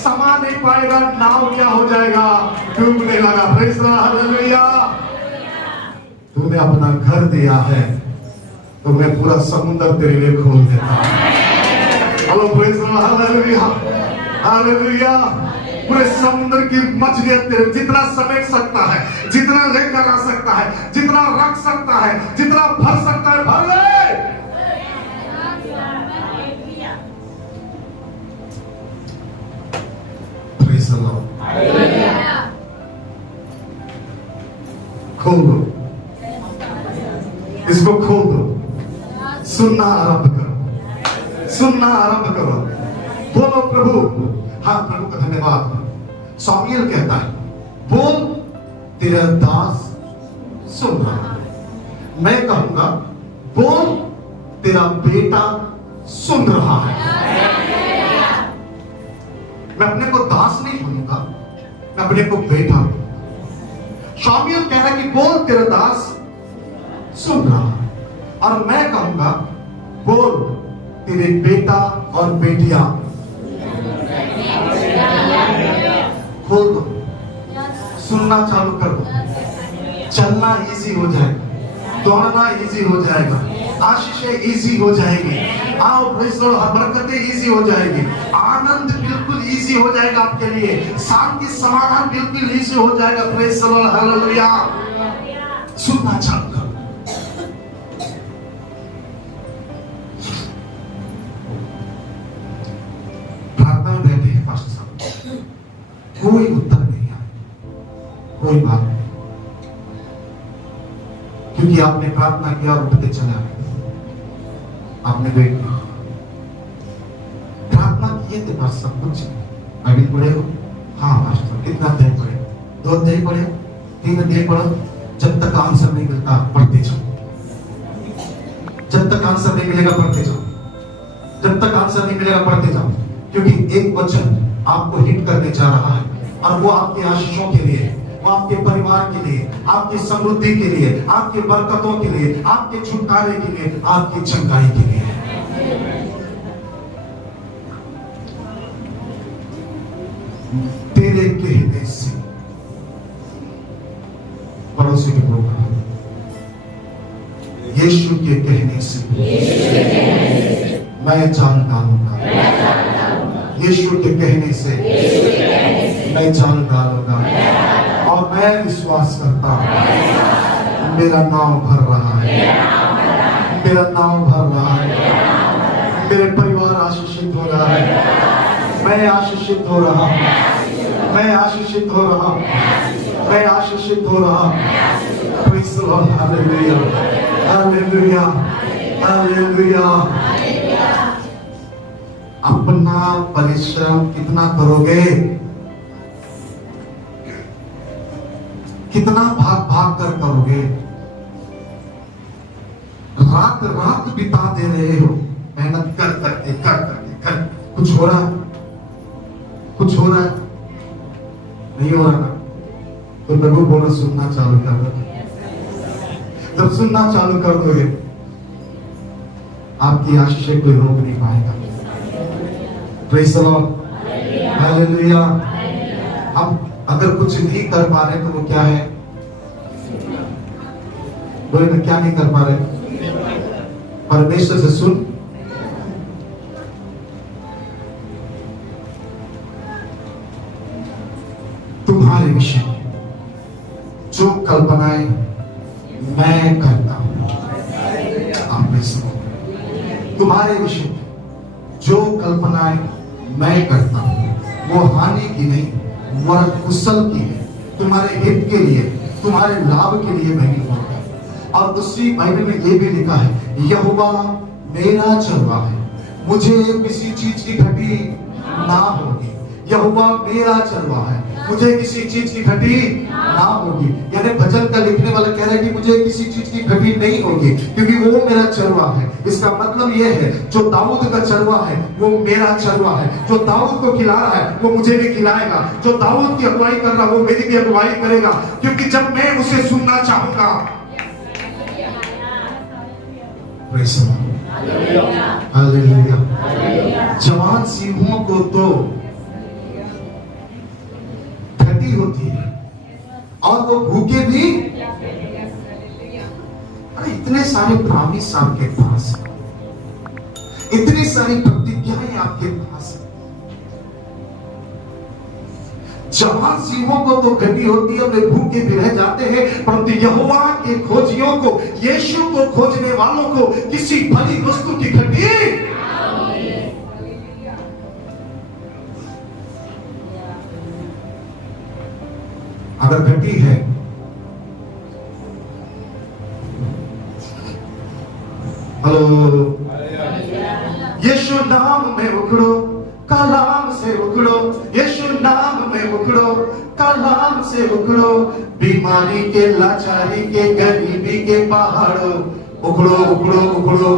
समा नहीं पाएगा, नाव क्या हो जाएगा, डूबने लगा। Praise the Lord, hallelujah. तूने अपना घर दिया है तो मैं पूरा समुद्र तेरे लिए खोल देता हूं। Hello, praise the Lord, hallelujah, hallelujah. पूरे समुद्र की मछलियां तेरे जितना समेट सकता है, जितना लेकर आ सकता है, जितना रख सकता है, जितना भर सकता है, भर ले। Praise the Lord. खोल दो, इसको खोल दो, सुनना आरंभ करो, सुनना आरंभ करो। बोलो प्रभु। हाँ, प्रभु का धन्यवाद। सामुएल कहता है, बोल तेरा दास सुन रहा है। मैं कहूंगा, बोल तेरा बेटा सुन रहा है। मैं अपने को दास नहीं बोलूंगा, मैं अपने को बेटा। सामुएल कह रहा है कि बोल तेरा दास सुन रहा है, और मैं कहूंगा, बोल तेरे बेटा और बेटियां। खोल दो, सुनना चालू कर दो, चलना इजी हो जाएगा, दौड़ना इजी हो जाएगा, आशीषें इजी हो जाएगी। आओ प्रेज़ द लॉर्ड, बरकतें इजी हो जाएगी, आनंद बिल्कुल इजी हो जाएगा आपके लिए, शांति समाधान बिल्कुल इजी हो जाएगा। Praise the Lord, hallelujah. सुनना चालू करो। प्रार्थना में बैठे हैं पास्टर साहब, कोई उत्तर नहीं आया, कोई बात नहीं, क्योंकि आपने प्रार्थना किया और उठ के चले आए। आपने वेट किया, प्रार्थना किए थे बस, सब कुछ बाइबल पढ़े हो। हाँ पास्टर, कितना अध्याय पढ़े? 2 अध्याय पढ़े, 3 अध्याय पढ़ो। जब तक आंसर नहीं मिलता पढ़ते जाओ, जब तक आंसर नहीं मिलेगा पढ़ते जाओ, जब तक आंसर नहीं मिलेगा पढ़ते जाओ, क्योंकि एक वचन आपको हिट करने जा रहा है, और वो आपके आशीषों के लिए, वो आपके परिवार के लिए, आपकी समृद्धि के लिए, आपके बरकतों के लिए, आपके छुटकारे के लिए, आपकी चंगाई के लिए। तेरे कहने से, पड़ोसी के लोग, यीशु के कहने से मैं जान डालूंगा, यीशु के कहने से मैं जान डालूंगा, और मैं विश्वास करता हूं मेरा नाम भर रहा है, मेरा नाम भर रहा है, मेरे परिवार आशीषित हो रहा है, मैं आशीषित हो रहा हूं, मैं आशीषित हो रहा हूं, मैं आशीषित हो रहा हूं। Praise the Lord, hallelujah, hallelujah, hallelujah. अपना परिश्रम कितना करोगे, कितना भाग भाग कर करोगे, रात रात बिता दे रहे हो मेहनत कर करके, कर करके, कर। कुछ हो रहा है, कुछ हो रहा है, नहीं हो रहा ना, तो प्रभु बोलो सुनना चालू कर दो। जब सुनना चालू कर दोगे, आपकी आशीषें कोई रोक नहीं पाएगा। Praise the Lord, hallelujah. हम अगर कुछ नहीं कर पा रहे तो वो क्या है? बोले ना, क्या नहीं कर पा रहे? परमेश्वर से सुन, विषय जो कल्पनाएं मैं करता हूं, आप में सुनो, तुम्हारे विषय जो कल्पनाएं मैं करता हूं वो हानि की नहीं वरन कुशल की है, तुम्हारे हित के लिए, तुम्हारे लाभ के लिए मैं नहीं होता। और दूसरी बाइबल में ये भी लिखा है, यहोवा मेरा चरवाहा है, मुझे किसी चीज की घटी ना होगी। यहोवा मेरा चरवाहा है, मुझे किसी चीज की घटी ना होगी। यानी भजन का लिखने वाला कह रहा है कि मुझे किसी चीज की घटी नहीं होगी क्योंकि वो मेरा चरवाहा है। इसका मतलब ये है जो दाऊद का चरवाहा है वो मेरा चरवाहा है। जो दाऊद को खिला रहा है वो मुझे भी खिलाएगा। जो दाऊद की अगुवाई कर रहा है वो मेरी भी अगुवाई करेगा, क्योंकि जब मैं उसे सुनना चाहूंगा। हालेलुया। जवान सिंहों को तो घटी होती है और वो भूखे भी। अरे इतने सारे प्रॉमिस आपके पास है, इतनी सारी प्रतिज्ञाएं आपके पास है। जवान सिंहों को तो घटी होती है, वे भूखे भी रह जाते हैं, परंतु यहोवा के खोजियों को, यीशु को खोजने वालों को किसी भली वस्तु की घटी। अगर घटी है हेलो, यीशु नाम में उखड़ो, कलाम से उखड़ो, यीशु नाम में उखड़ो, कलाम से उखड़ो, बीमारी के, लाचारी के, गरीबी के पहाड़ों उखड़ो उखड़ो उखड़ो,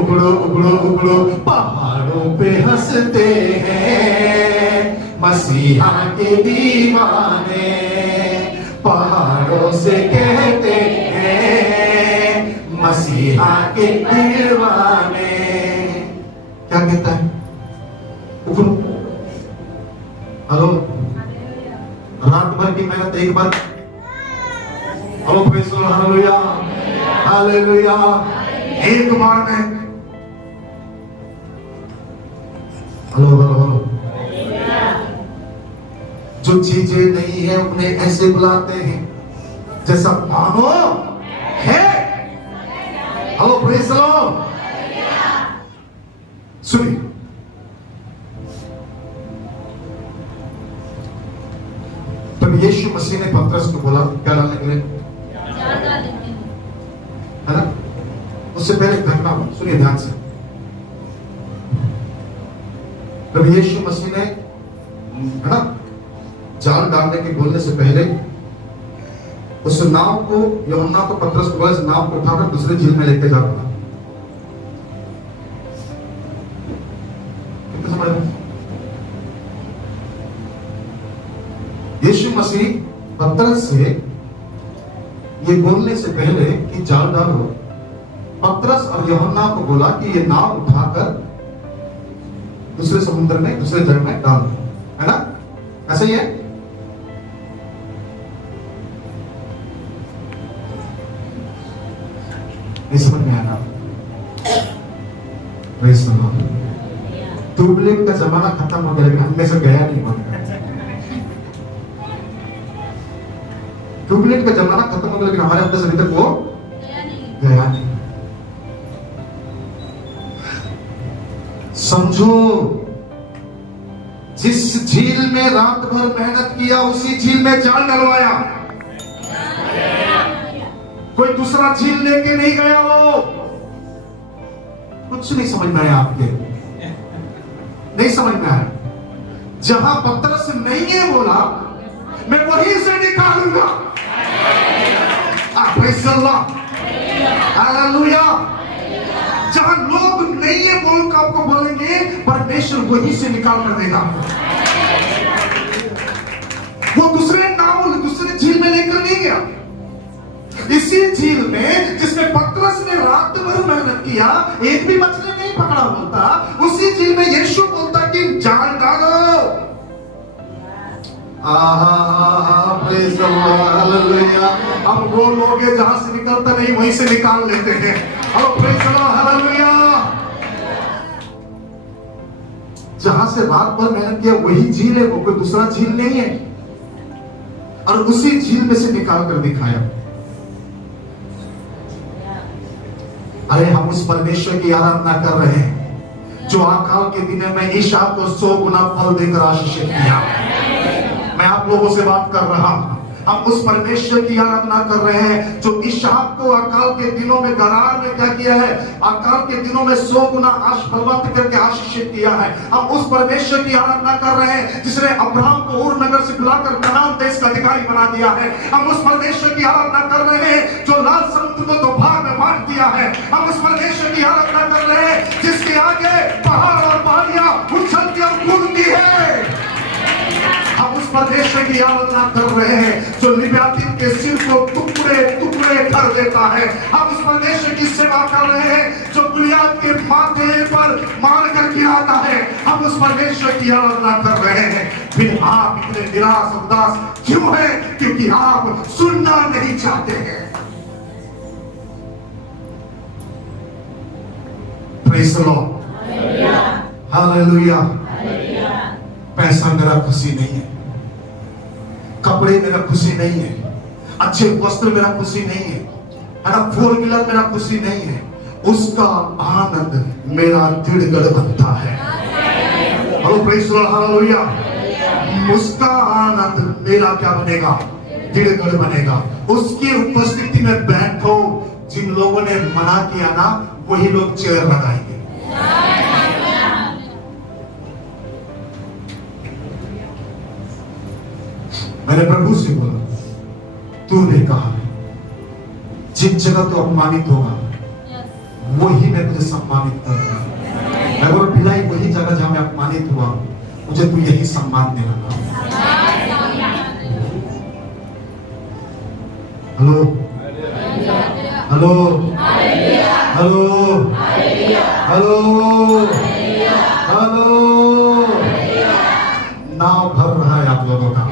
उखड़ो उखड़ो उखड़ो। पहाड़ों पे हंसते हैं मसीहा के दीवाने, पहाड़ों से कहते हैं मसीहा के दीवाने। क्या कहता है? उखड़ो। हेलो, रात भर की मेहनत एक बार, hello praise the Lord, hallelujah hallelujah, एक बार में। Hello hello hello. जो चीजें नहीं है उन्हें ऐसे बुलाते हैं जैसा मानो है। Hello praise the Lord. सुनिए, तब यीशु मसीह ने पतरस को बोला क्या डालने के लिए, है ना? उससे पहले घटना सुनिए ध्यान से। तब यीशु मसीह ने, है ना, जाल डालने के बोलने से पहले उस नाव को, यूहन्ना को, पतरस को बोला, नाव को उठाकर दूसरे झील में लेके जा बोला। यीशु मसीह पतरस से ये बोलने से पहले कि जाल डालो, पतरस और यूहन्ना को बोला कि ये नाव उठाकर दूसरे समुद्र में, दूसरे जल में डाल दो, है ना? ऐसा ही है। नहीं समझ में आया ना? Praise the Lord. ट्यूबलाइट का जमाना खत्म हो गया, लेकिन हम में से गया नहीं होगा। ट्यूबलाइट का जमाना खत्म हो गया, लेकिन हमारे अंदर से अभी तक वो गया नहीं। समझो, जिस झील में रात भर मेहनत किया उसी झील में जाल डलवाया। कोई दूसरा झील लेके नहीं गया। वो कुछ नहीं समझ में आया, आपके नहीं समझ में आया। जहां पतरस नहीं है बोला, मैं वहीं से निकालूंगा। Praise the Lord, hallelujah. जहां लोग नहीं है बोल कर आपको बोलेंगे, परमेश्वर वहीं से निकाल कर देगा। वो दूसरे नाव, दूसरे झील में लेकर नहीं गया। इसी झील में जिसमें पतरस ने रात भर मेहनत किया, एक भी मछली नहीं पकड़ा होता, उसी झील में यीशु बोलता कि जाल डालो। Praise the Lord, hallelujah. हम वो लोग हैं जहां से निकलता नहीं वहीं से निकाल लेते हैं। Praise the Lord, hallelujah. जहां से रात भर मेहनत किया वही झील है, वो कोई दूसरा झील नहीं है। और उसी झील में से निकाल कर दिखाया। अरे हम उस परमेश्वर की आराधना कर रहे हैं जो अकाल के दिन में ईशाक को 100 गुना फल देकर आशीषित किया। मैं आप लोगों से बात कर रहा हूं, हम उस परमेश्वर की आराधना कर रहे हैं जो इशाक को अकाल के दिनों में गरार में क्या किया है, अकाल के दिनों में 100 गुना बलवंत करके आशीषित किया है। हम उस परमेश्वर की आराधना कर रहे हैं जिसने अब्राहम को उर नगर से बुलाकर कनान देश का अधिकारी बना दिया है। हम उस परमेश्वर की आराधना कर रहे हैं जो लाल समुद्र को 2 भाग में बांट दिया है। हम उस परमेश्वर की आराधना कर रहे हैं जिसके आगे पहाड़ और पहाड़ियां उछलती और कूदती है। हम उस परमेश्वर की आराधना कर रहे हैं जो लिब्यातीन के सिर को टुकड़े टुकड़े कर देता है। हम उस परमेश्वर की सेवा कर रहे हैं जो गुलियात के माथे पर मार कर गिराता है। हम उस परमेश्वर की आराधना कर रहे हैं। फिर आप इतने निराश उदास क्यों हैं? क्योंकि आप सुनना नहीं चाहते हैं। Praise the Lord, hallelujah. पैसा मेरा खुशी नहीं है, कपड़े मेरा खुशी नहीं है, अच्छे वस्त्र मेरा खुशी नहीं है, है ना, 4 व्हीलर मेरा खुशी नहीं है। उसका आनंद मेरा दृढ़ बनता है। Hello praise the Lord, hallelujah. उसका आनंद मेरा क्या बनेगा? दृढ़ बनेगा। उसकी उपस्थिति में बैठो। जिन लोगों ने मना किया ना वही लोग चेयर लगाएंगे। मैंने प्रभु से बोला, तूने कहा जिस जगह तू अपमानित होगा वही मैं तुझे सम्मानित करूंगा। अगर भिलाई वही जगह जहां मैं अपमानित हुआ, मुझे तू यही सम्मान देना था। Hello hello hello hello hello. नाव भर रहा है आप लोगों का,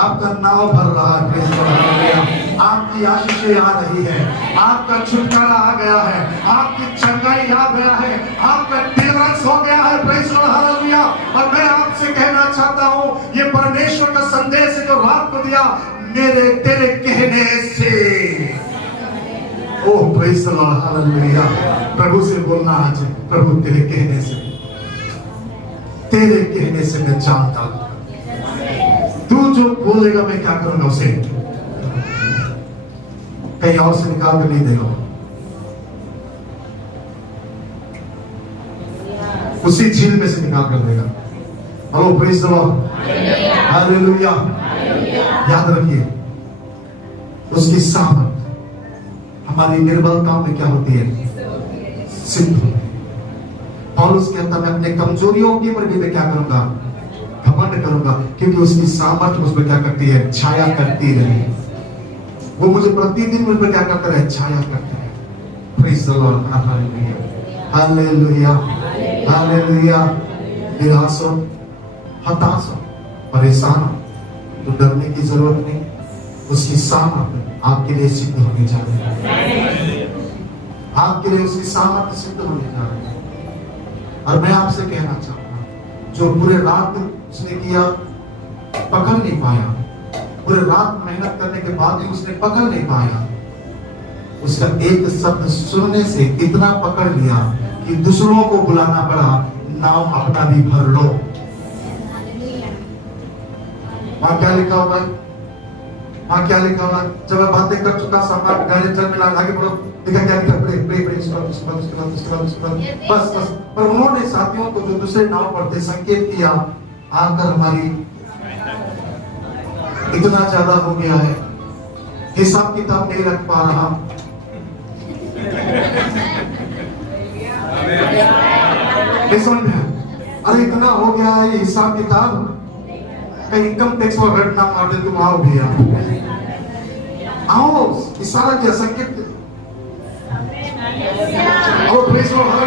आपका नाव भर रहा है। प्रेज़ द लॉर्ड, आपकी आशीषें आ रही है, आपका छुटकारा आ गया है, आपकी चंगाई आ गया है, आपका डिलीवरेंस हो गया है। Praise the Lord, hallelujah. और मैं आपसे कहना चाहता हूं, ये परमेश्वर का संदेश है जो रात को दिया मेरे तेरे कहने से। ओह प्रेज़ द लॉर्ड, हालेलुया। प्रभु से बोलना आज, प्रभु तेरे कहने से, तेरे कहने से मैं जानता हूं तू जो बोलेगा मैं क्या करूंगा, उसे कहीं और से निकाल कर नहीं देगा, उसी झील में से निकाल कर देगा। Hello praise the Lord, hallelujah. याद रखिए, उसकी सामर्थ हमारी निर्बलताओं में क्या होती है? सिद्ध होती है। पौलुस कहता मैं अपने कमजोरियों के ऊपर भी मैं क्या करूंगा? घमंड करूंगा, क्योंकि उसकी सामर्थ्य मुझ पर क्या करती है? छाया करती रही। वो मुझे प्रतिदिन मुझ पर क्या करता रहे? छाया करता है। Praise the Lord, hallelujah hallelujah hallelujah. निराश हो, हताश हो, परेशान हो, तो डरने की जरूरत नहीं। उसकी सामर्थ्य आपके लिए सिद्ध होने जा रही है। आपके लिए उसकी सामर्थ्य सिद्ध होने जा रही है। और मैं आपसे कहना चाहता हूं, जो पूरे रात उसने किया पकड़ नहीं पाया, पूरे रात मेहनत करने के बाद भी उसने पकड़ नहीं पाया, उसका एक शब्द सुनने से इतना पकड़ लिया कि दूसरों को बुलाना पड़ा, नाव अपना भी भर लो। वहां क्या लिखा हुआ है? वहां क्या लिखा हुआ है? जब मैं बातें कर चुका, सामान गाड़ी चल मिला, आगे बढ़ो, देखा क्या लिखा? प्रे प्रे प्रे, बस बस। पर उन्होंने साथियों को जो दूसरे नाव पर थे संकेत किया, आकर हमारी इतना ज्यादा हो गया है, हिसाब किताब नहीं रख पा रहा। अरे इतना हो गया है हिसाब किताब, कहीं इनकम टैक्स और रेट ना मार दे, तुम आओ भैया, आओ। इशारा किया, संकेत। और प्रेज़ द लॉर्ड,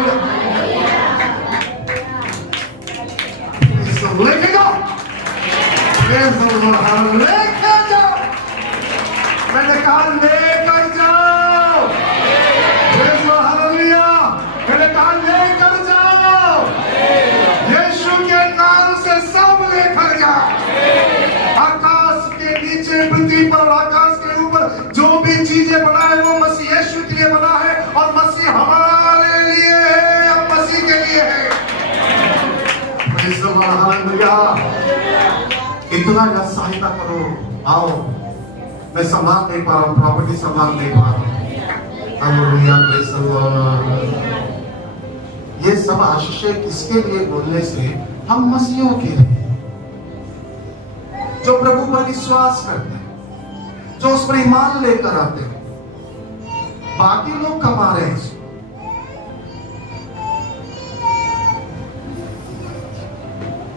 लेके जाओ, प्रेज़ द लॉर्ड, लेके जाओ। मैंने कहा लेकर जाओ, प्रेज़ द लॉर्ड, हालेलुया। मैंने कहा लेकर जाओ, यीशु के नाम से सब लेकर जाओ। आकाश हालेलुया। इतना या सहायता करो, आओ। मैं संभाल नहीं पा रहा हूँ, प्रॉपर्टी संभाल नहीं पा रहा हूँ। Hallelujah, praise the Lord. ये सब आशीष किसके लिए बोलने से? हम मसीहों के लिए, जो प्रभु पर विश्वास करते हैं, जो उस पर ईमान लेकर आते हैं। बाकी लोग कमा रहे हैं।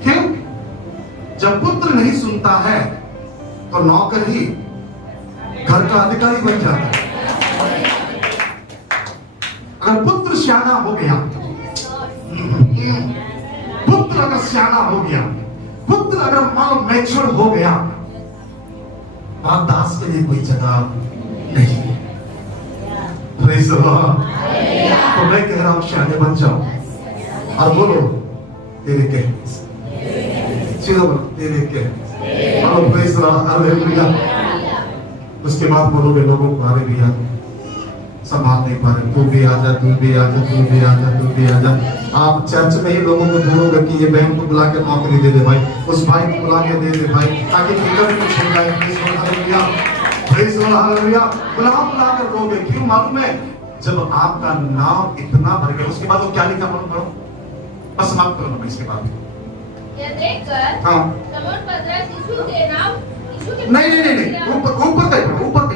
क्यों? जब पुत्र नहीं सुनता है तो नौकर ही घर का अधिकारी बन जाता है। अगर पुत्र सियाना हो गया, पुत्र अगर सियाना हो गया, पुत्र अगर मानो मैच्योर हो गया, वहां दास के लिए कोई जगह नहीं। Praise the Lord. तो मैं कह रहा हूं, सियाने बन जाओ और बोलो तेरे कहने से, चलो तेरे कहने। Praise the Lord, hallelujah. उसके बाद बोलोगे लोगों को, हालेलुया, संभाल नहीं पा रहे, तू भी आजा, तू भी आजा, तू भी आजा, तू भी आजा। आप चर्च में ही लोगों को ढूंढोगे कि ये बहन को बुला के नौकरी दे दे भाई, उस भाई को बुला के दे दे भाई, ताकि फिकर भी कुछ हो जाए। Praise the Lord, hallelujah, praise the Lord, hallelujah. बुला कर दोगे, क्यों मालूम है? जब आपका नाम इतना भर गया, उसके बाद वो क्या लिखा मालूम करो? बस समाप्त करो ना इसके बाद। यह देखकर हाँ, शमौन पतरस यीशु के नाम, यीशु के नहीं, ऊपर तक, ऊपर तक।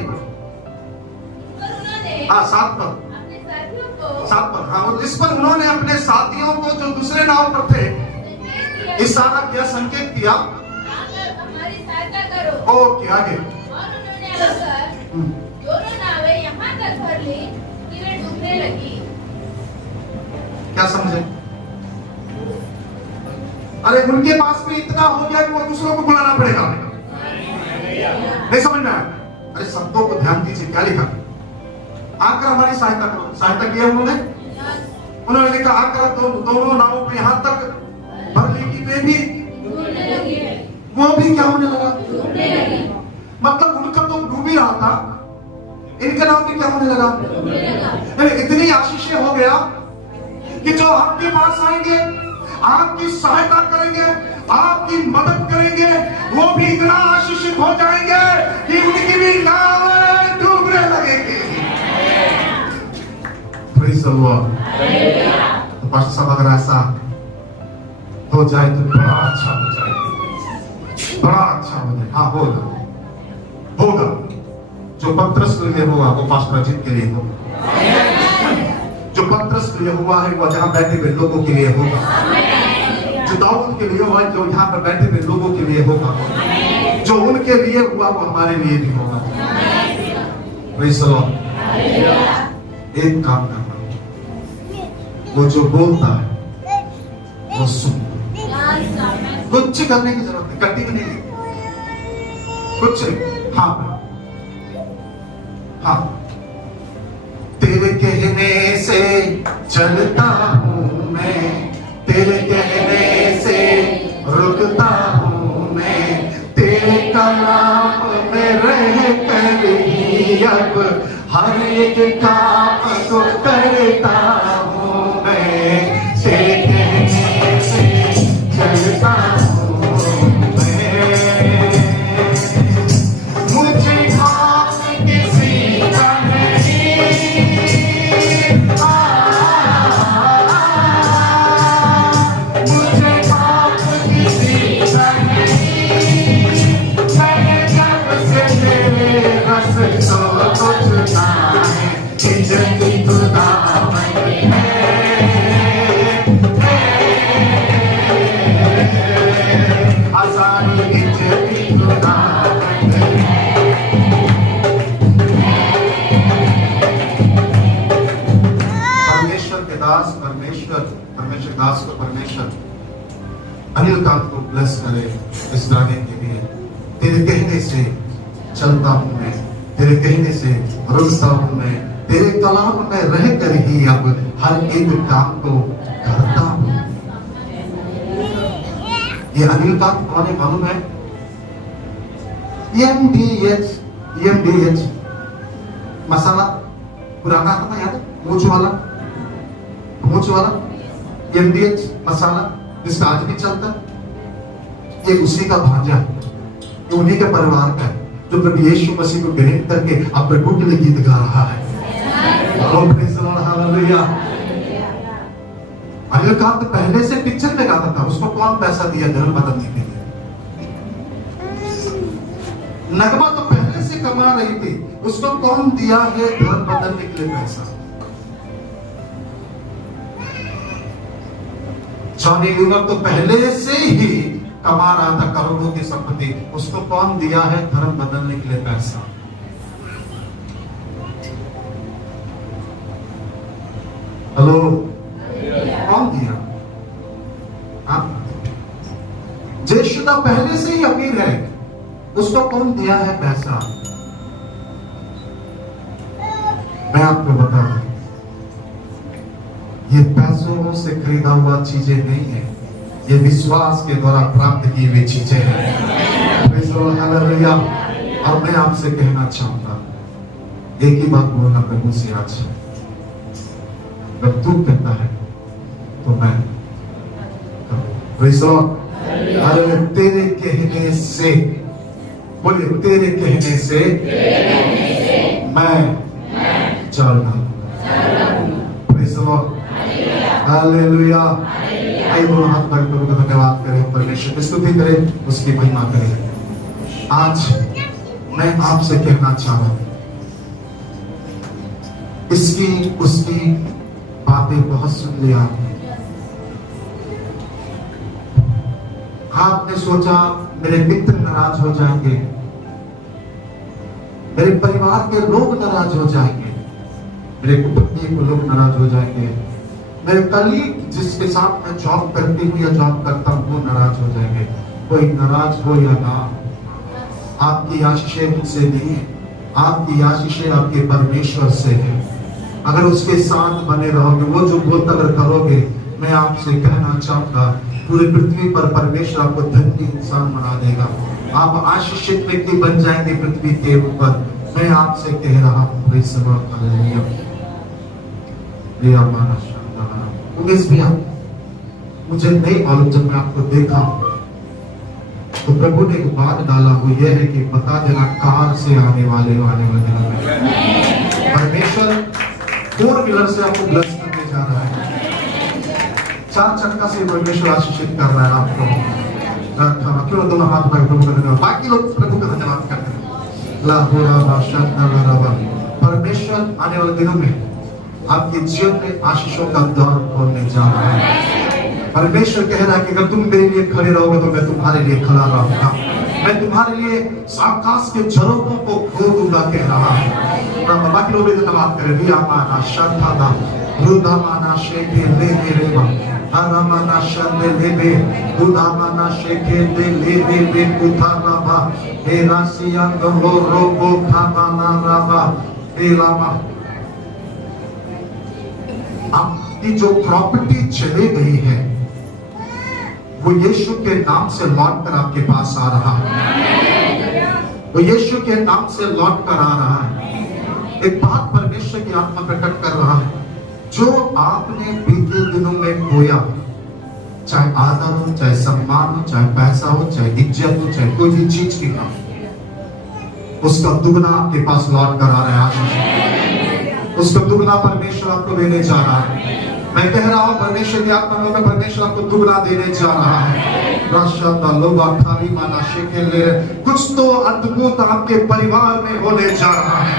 हाँ, 7 पर, अपने साथियों को 7 पर। हाँ, इस पर उन्होंने अपने साथियों को जो दूसरे नाव पर थे इशारा किया, संकेत किया, आकर हमारी सहायता करो। ओके, आगे। और उन्होंने आकर दोनों नावें यहाँ तक भर ली कि वे डूबने लगी। क्या समझे? अरे उनके पास में इतना हो गया कि वो दूसरों को बुलाना पड़ेगा। नहीं समझ में आया? अरे शब्दों को ध्यान दीजिए, क्या लिखा? आकर हमारी सहायता करो। सहायता किया उन्होंने लिखा, आकर दोनों नावों को यहाँ तक भर ली कि वे भी, वो भी क्या होने लगा? मतलब उनका तो डूब ही रहा था, इनका नाम भी क्या होने लगा? इतनी आशीषें हो गया कि जो आपके पास आएंगे, आपकी सहायता करेंगे, आपकी मदद करेंगे, वो भी इतना आशीषित हो जाएंगे कि उनकी भी नावें डूबने लगेंगी। Praise the Lord. तो पास्टर साहब, अगर ऐसा हो जाए तो बड़ा अच्छा हो जाए, बड़ा अच्छा हो जाए। हाँ, होगा। जो पतरस के लिए हुआ वो पास्टर अजीत के लिए होगा। जो पतरस के लिए हुआ है वो जहाँ बैठे हुए लोगों के लिए होगा। जो दाऊद के लिए हुआ, जो यहाँ पर बैठे हुए लोगों के लिए होगा। जो उनके लिए हुआ वो हमारे लिए भी होगा। Praise the Lord. एक काम करना, वो जो बोलता है वो सुन। कुछ करने की जरूरत नहीं, कटी भी नहीं, कुछ। हाँ, तेरे कहने से चलता हूँ मैं, तेरे कहने से रुकता हूँ मैं, तेरे कलाम में रह कर ही अब हर एक काम को करता हूँ मैं, तेरे कहने से चलता हूँ मैं। मुझे काम किसी का नहीं, मुझे काम किसी का नहीं, मैंने जब से तेरे रस्तों को चुना है, जिंदगी खुदा है। आजादी जिंदगी खुदा है। परमेश्वर के दास, परमेश्वर दास को परमेश्वर अनिल कांत को ब्लेस करे इस गाने के लिए। तेरे कहने से चलता हूँ मैं, तेरे कहने से रुकता हूँ मैं, तेरे कलाम में रह कर ही अब हर एक काम को करता हूँ। ये अनिल कांत कौन है मालूम है? EMDH मसाला पुराना आता था, याद है? मूछ वाला EMDH मसाला, जिसका आज भी चलता है। ये उसी का भांजा है, ये उन्हीं के परिवार का है जो प्रभु यीशु मसीह को ग्रहण करके अब प्रभु के लिए गीत गा रहा है। हालेलुया। अनिल कांत पहले से पिक्चर में गाता था, उसको कौन पैसा दिया धर्म बदलने के लिए? नगमा तो पहले से कमा रही थी, उसको कौन दिया है धर्म बदलने के लिए पैसा? जॉनी लीवर तो पहले से ही कमा रहा था करोड़ों की संपत्ति, उसको कौन दिया है धर्म बदलने के लिए पैसा? हेलो, कौन दिया? जयशुदा पहले से ही अमीर है, उसको कौन दिया है पैसा? मैं आपको बता दूं, ये पैसों से खरीदा हुआ चीजें नहीं है, ये विश्वास के द्वारा प्राप्त की हुई चीजें हैं। हालेलुया। और मैं आपसे कहना चाहूंगा, एक ही बात बोलना प्रभु से आज, जब तू कहता है तो मैं अरे तेरे कहने से, बोलिए तेरे कहने से मैं चल रहा। हालेलुया। आइए दोनों हाथ बढ़ प्रभु का धन्यवाद करें, परमेश्वर की स्तुति करें, उसकी महिमा करें। आज मैं आपसे कहना चाह रहा हूं, इसकी उसकी बातें बहुत सुन लिया, आपने सोचा मेरे मित्र नाराज हो जाएंगे, मेरे परिवार के लोग नाराज हो जाएंगे, मेरे कुटुंबी के लोग नाराज हो जाएंगे, मेरे कलीग जिसके साथ मैं जॉब करती हूँ या जॉब करता हूँ वो नाराज हो जाएंगे। कोई नाराज हो या ना, आपकी आशीषें मुझसे नहीं है, आपकी आशीषें आपके परमेश्वर से है। अगर उसके साथ बने रहोगे, वो जो बोलता अगर करोगे, मैं आपसे कहना चाहूंगा पूरी पृथ्वी पर परमेश्वर आपको धन्य इंसान बना देगा, आप आशीषित व्यक्ति बन जाएंगे पृथ्वी के ऊपर। मैं आपसे कह रहा हूँ, मुझे नहीं मालूम, जब मैं आपको देखा तो प्रभु ने एक बात डाला, वो ये है कि बता देना कार से आने वाले दिनों में परमेश्वर 4 व्हीलर से आपको ब्लेस करने जा रहा है, 4 चक्का से परमेश्वर आशीषित कर रहा है आपको। क्यों दोनों हाथ पर प्रभु का धन्यवाद, बाकी लोग प्रभु का धन्यवाद करते हैं। परमेश्वर आने वाले दिनों में आपके जीवन में आशीषों का द्वार खोलने जा रहा है। परमेश्वर कह रहा है कि अगर तुम मेरे लिए खड़े रहोगे तो मैं तुम्हारे लिए खड़ा रहूंगा, मैं तुम्हारे लिए आकाश के झरोखों को खोल दूंगा, कह रहा है। बाकी लोग भी धन्यवाद करें। रिया माना शांता रुदा माना शेखे ले रेवा हरमाना शंदे लेबे रुदा माना शेखे ले बे कुथारा बा हे रासिया गो रोबो खामाना राबा एलामा। आपकी जो प्रॉपर्टी चली गई है वो यीशु के नाम से लौट कर आपके पास आ रहा है, वो यीशु के नाम से लौट कर आ रहा है। एक बात परमेश्वर की आत्मा प्रकट कर रहा है, जो आपने बीते दिनों में खोया, चाहे आदर हो, चाहे सम्मान हो, चाहे पैसा हो, चाहे इज्जत हो, चाहे कोई भी चीज की ना, उसका दुगना आपके पास लौट कर आ रहा है। उसका दुगना परमेश्वर आपको देने जा रहा है। मैं कह रहा हूं परमेश्वर की आत्मा में परमेश्वर आपको दुगना देने जा रहा है। कुछ तो अद्भुत आपके परिवार में होने जा रहा है।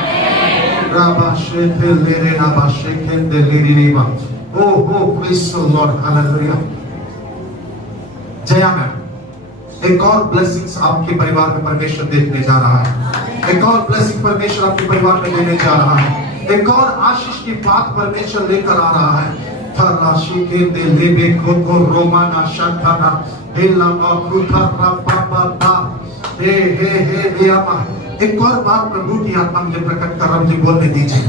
जया मैम, एक और ब्लेसिंग्स आपके परिवार में परमेश्वर देने जा रहा है। एक और ब्लेसिंग परमेश्वर आपके परिवार में देने जा रहा है। एक और आशीष की बात परमेश्वर लेकर आ रहा है। राशि के लेबे को रोमाना शाखाना हेला माफुथा पापा हे रियामा। एक और बात प्रभु की आत्मा मुझे प्रकट कर रहा, मुझे बोलने दीजिए।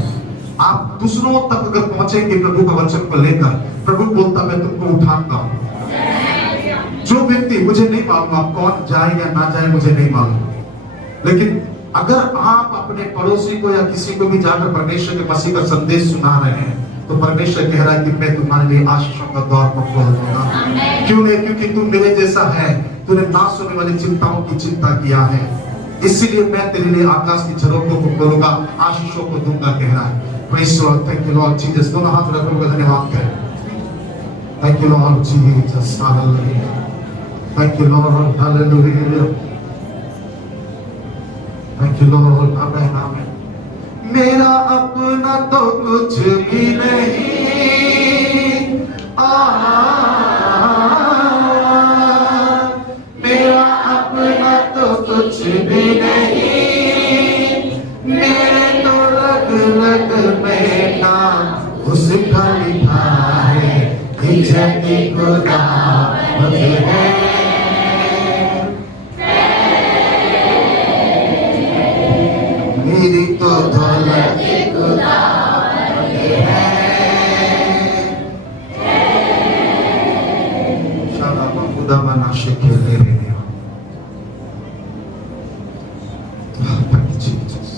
आप दूसरों तक अगर पहुंचेंगे प्रभु का वचन को लेकर, प्रभु बोलता मैं तुमको उठाता हूं। जो व्यक्ति, मुझे नहीं मालूम आप कौन जाए या ना जाए, मुझे नहीं मालूम, लेकिन अगर आप अपने पड़ोसी को या किसी को भी जाकर परमेश्वर के मसीह का संदेश सुना रहे हैं तो परमेश्वर कह रहा है कि मैं तुम्हारे लिए आशीषों का द्वार को खोल दूंगा। क्यों नहीं? क्योंकि तुम मेरे जैसा है। तूने नाश होने वाली चिंताओं की चिंता किया है, इसीलिए मैं तेरे लिए आकाश की झरोखों को खोलूंगा, आशीषों को दूंगा कह रहा है। Praise the Lord, thank you Lord Jesus. दोनों हाथ रखकर धन्यवाद करें। Thank you Lord Jesus, hallelujah. Thank you Lord, hallelujah. Thank you Lord, आमीन आमीन। मेरा अपना तो कुछ भी नहीं, मेरा अपना तो कुछ भी नहीं, मेरे तो रग रग में नाम उसका लिखा है, इज्जत खुदावंद है। मेरी तो दौलत खुदावंद है। शाला खुदा बना शेखे ले रहे हैं। Thank you, Jesus.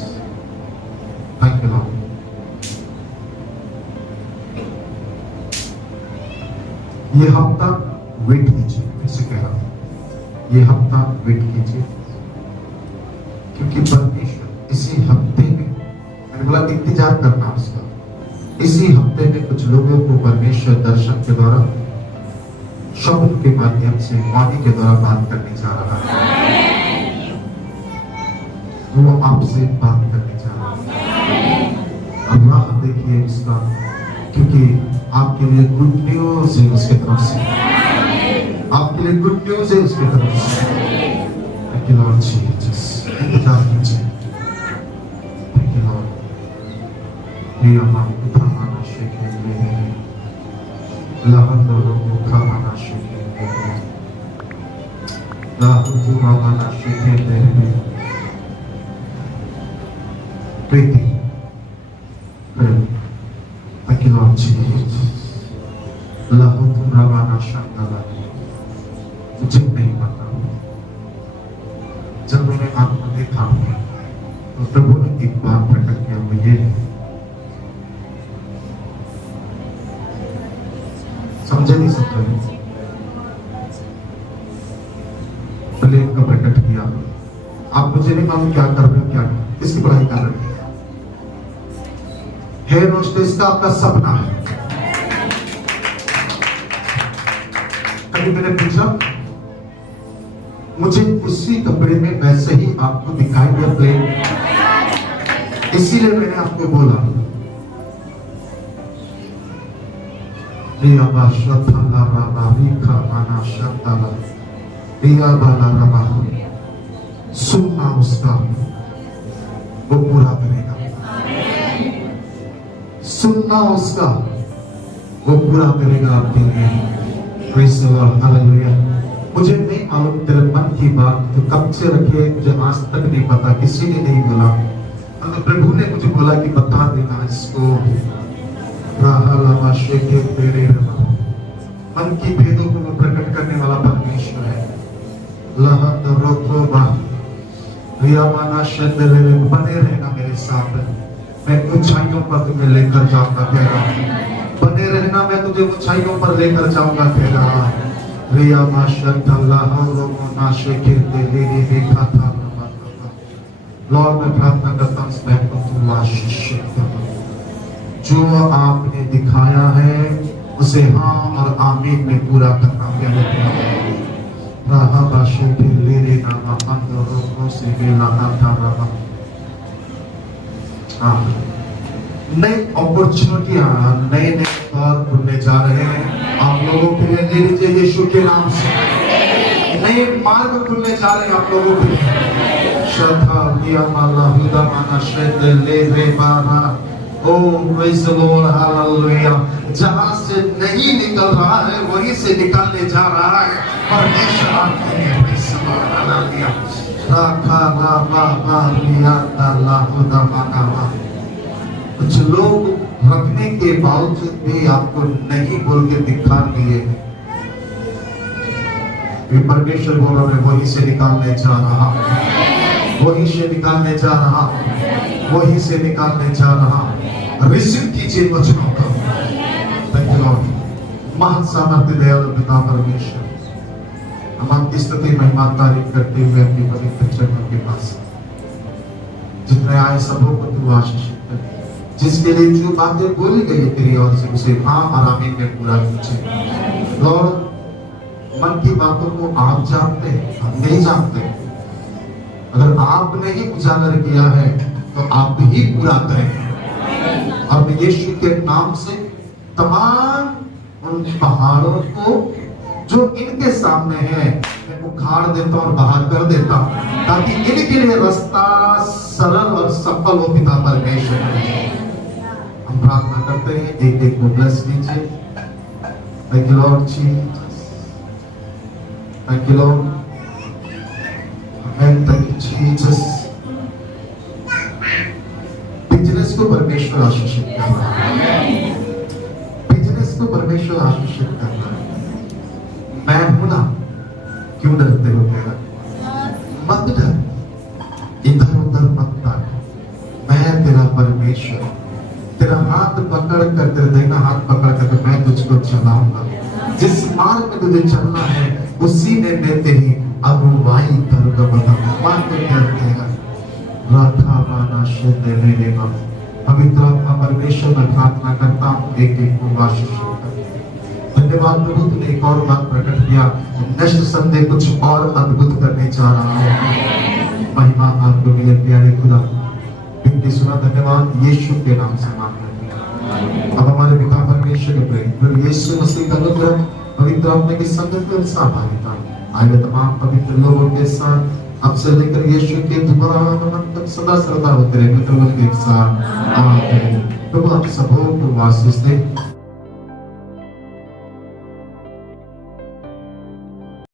Thank you, Lord. ये हफ्ता वेट कीजिए, फिर से कह रहा हूं, ये हफ्ता वेट कीजिए, क्योंकि परमेश्वर इसी हफ्ते में, मैंने बोला इंतजार करना उसका, इसी हफ्ते में कुछ लोगों को परमेश्वर दर्शन के द्वारा, शब्द के माध्यम से, वाणी के द्वारा बात करने जा रहा है। वो आपसे बात करने जा रहा है। अल्लाह देखिए उसका, क्योंकि आपके लिए गुड न्यूज है उसके तरफ से, आपके लिए गुड न्यूज है उसके तरफ से। Thank you Lord Jesus. इंतजार कीजिए। Thank you Lord. ये हमारी उठाना शेखे ले लहंदो मुखाना शेखे ले लहंदो माना शेखे ले प्रीति। Thank you Lord Jesus. लहंदो माना शंदला। मुझे नहीं पता, जब मैंने आपको देखा तो प्रभु ने एक बात प्रकट किया, वो ये है, समझे नहीं समझे, प्लेन का प्रकट किया। आप मुझे नहीं मालूम क्या कर रहे हो, क्या किसकी पढ़ाई कर रहे हो। हेयर होस्टेस का आपका सपना है। कभी मैंने पूछा, मुझे उसी कपड़े में वैसे ही आपको दिखाई दिया प्लेन, इसीलिए मैंने आपको बोला। सुनना उसका, वो पूरा करेगा। सुनना उसका, वो पूरा करेगा आपके लिए। Praise the Lord, hallelujah. मुझे नहीं मालूम तेरे मन की बात तो कब से रखे, मुझे आज तक नहीं पता, किसी ने नहीं बोला, तो प्रभु ने मुझे बोला कि बता देना इसको। मन की भेदों को वो प्रकट करने वाला परमेश्वर है। बने रहना मेरे साथ, मैं ऊंचाइयों पर तुम्हें लेकर जाऊंगा कह रहा हूं। बने रहना, मैं तुझे ऊंचाइयों पर लेकर जाऊंगा कह रहा हूं। रिया माशाअल्लाह लोगों ना शेखे ले देखा था। लॉर्ड मैं प्रार्थना करता हूं, मैं तुम आशीष जो आपने दिखाया है उसे हाँ और आमीन में पूरा करना कहते हैं। राहा बाशे के ले रे नामा अंदरों से बेला था रहा। नई अपॉर्चुनिटियां, नए नए द्वार खुलने जा रहे हैं आप लोगों के लिए। ले लीजिए यीशु के नाम से, नए मार्ग खुलने जा रहे हैं आप लोगों के लिए। श्रद्धा दिया माला हुदा माना श्रद्धा ले रे बारा। ओ प्रेज़ द लॉर्ड, हालेलुया। जहां से नहीं निकल रहा है वहीं से निकालने जा रहा है परमेश्वर आपके लिए। Praise the Lord, hallelujah. राखा राबा बारिया अल्लाह खुदा माना। कुछ लोग रखने के बावजूद भी आपको नहीं बोल के दिखा दिए। परमेश्वर बोला मैं वहीं से निकालने जा रहा हूं, वहीं से निकालने जा रहा हूं, वहीं से निकालने जा रहा हूं। रिसीव कीजिए वचनों को। Thank you Lord. महान सामर्थ्य दयालु पिता परमेश्वर, हम आपकी स्तुति महिमा तारीफ करते हुए अपनी पवित्र चरणों के पास जितने आए सबों को तू आशीषित कर, जिसके लिए जो बातें बोली गई है तेरी ओर से उसे हाँ और आमीन में पूरा कीजिए। लॉर्ड, मन की बातों को आप जानते हैं, हम नहीं जानते। अगर आपने ही उजागर किया है तो आप ही पूरा करें। और मैं यीशु के नाम से तमाम उन पहाड़ों को जो इनके सामने है मैं उखाड़ देता और बाहर कर देता हूं, ताकि इनके लिए रास्ता सरल और सफल हो पिता परमेश्वर। हम प्रार्थना करते हैं, एक एक को ब्लेस कीजिए। Thank you Lord Jesus, thank you Lord, amen, thank you Jesus. Business को परमेश्वर आशीषित करता है, बिजनेस को परमेश्वर आशीषित करता है। मैं हूं ना, क्यों डरते हो तेरा? मत डर, इधर उधर मत ताक, मैं तेरा परमेश्वर, तेरा हाथ पकड़ कर, तेरा दाहिना हाथ पकड़ कर मैं तुझको चलाऊंगा। जिस मार्ग में तुझे चलना है उसी में मैं तेरी अगुवाई करूंगा। मान के कहते हैं राधा बाना शुद्ध मेरे बाप, पवित्र आत्मा परमेश्वर मैं प्रार्थना करता हूँ, एक एक को आशीषित कर। धन्यवाद प्रभु, तूने एक और बात प्रकट किया, नेक्स्ट संडे कुछ और अद्भुत करने जा रहा हूँ। महिमा आपको मेरे प्यारे खुदा, बिनती सुना, धन्यवाद यीशु के नाम से मांगते हैं। अब हमारे पिता परमेश्वर के प्रेम, प्रभु यीशु मसीह का अनुग्रह, पवित्र आत्मा की संगत और सहभागिता आगे तमाम पवित्र लोगों के साथ अब से लेकर यीशु के दोबारा आगमन तक सदा सर्वदा होते रहे मित्रगण के साथ। आमीन। प्रभु आप सबों को आशीष दे।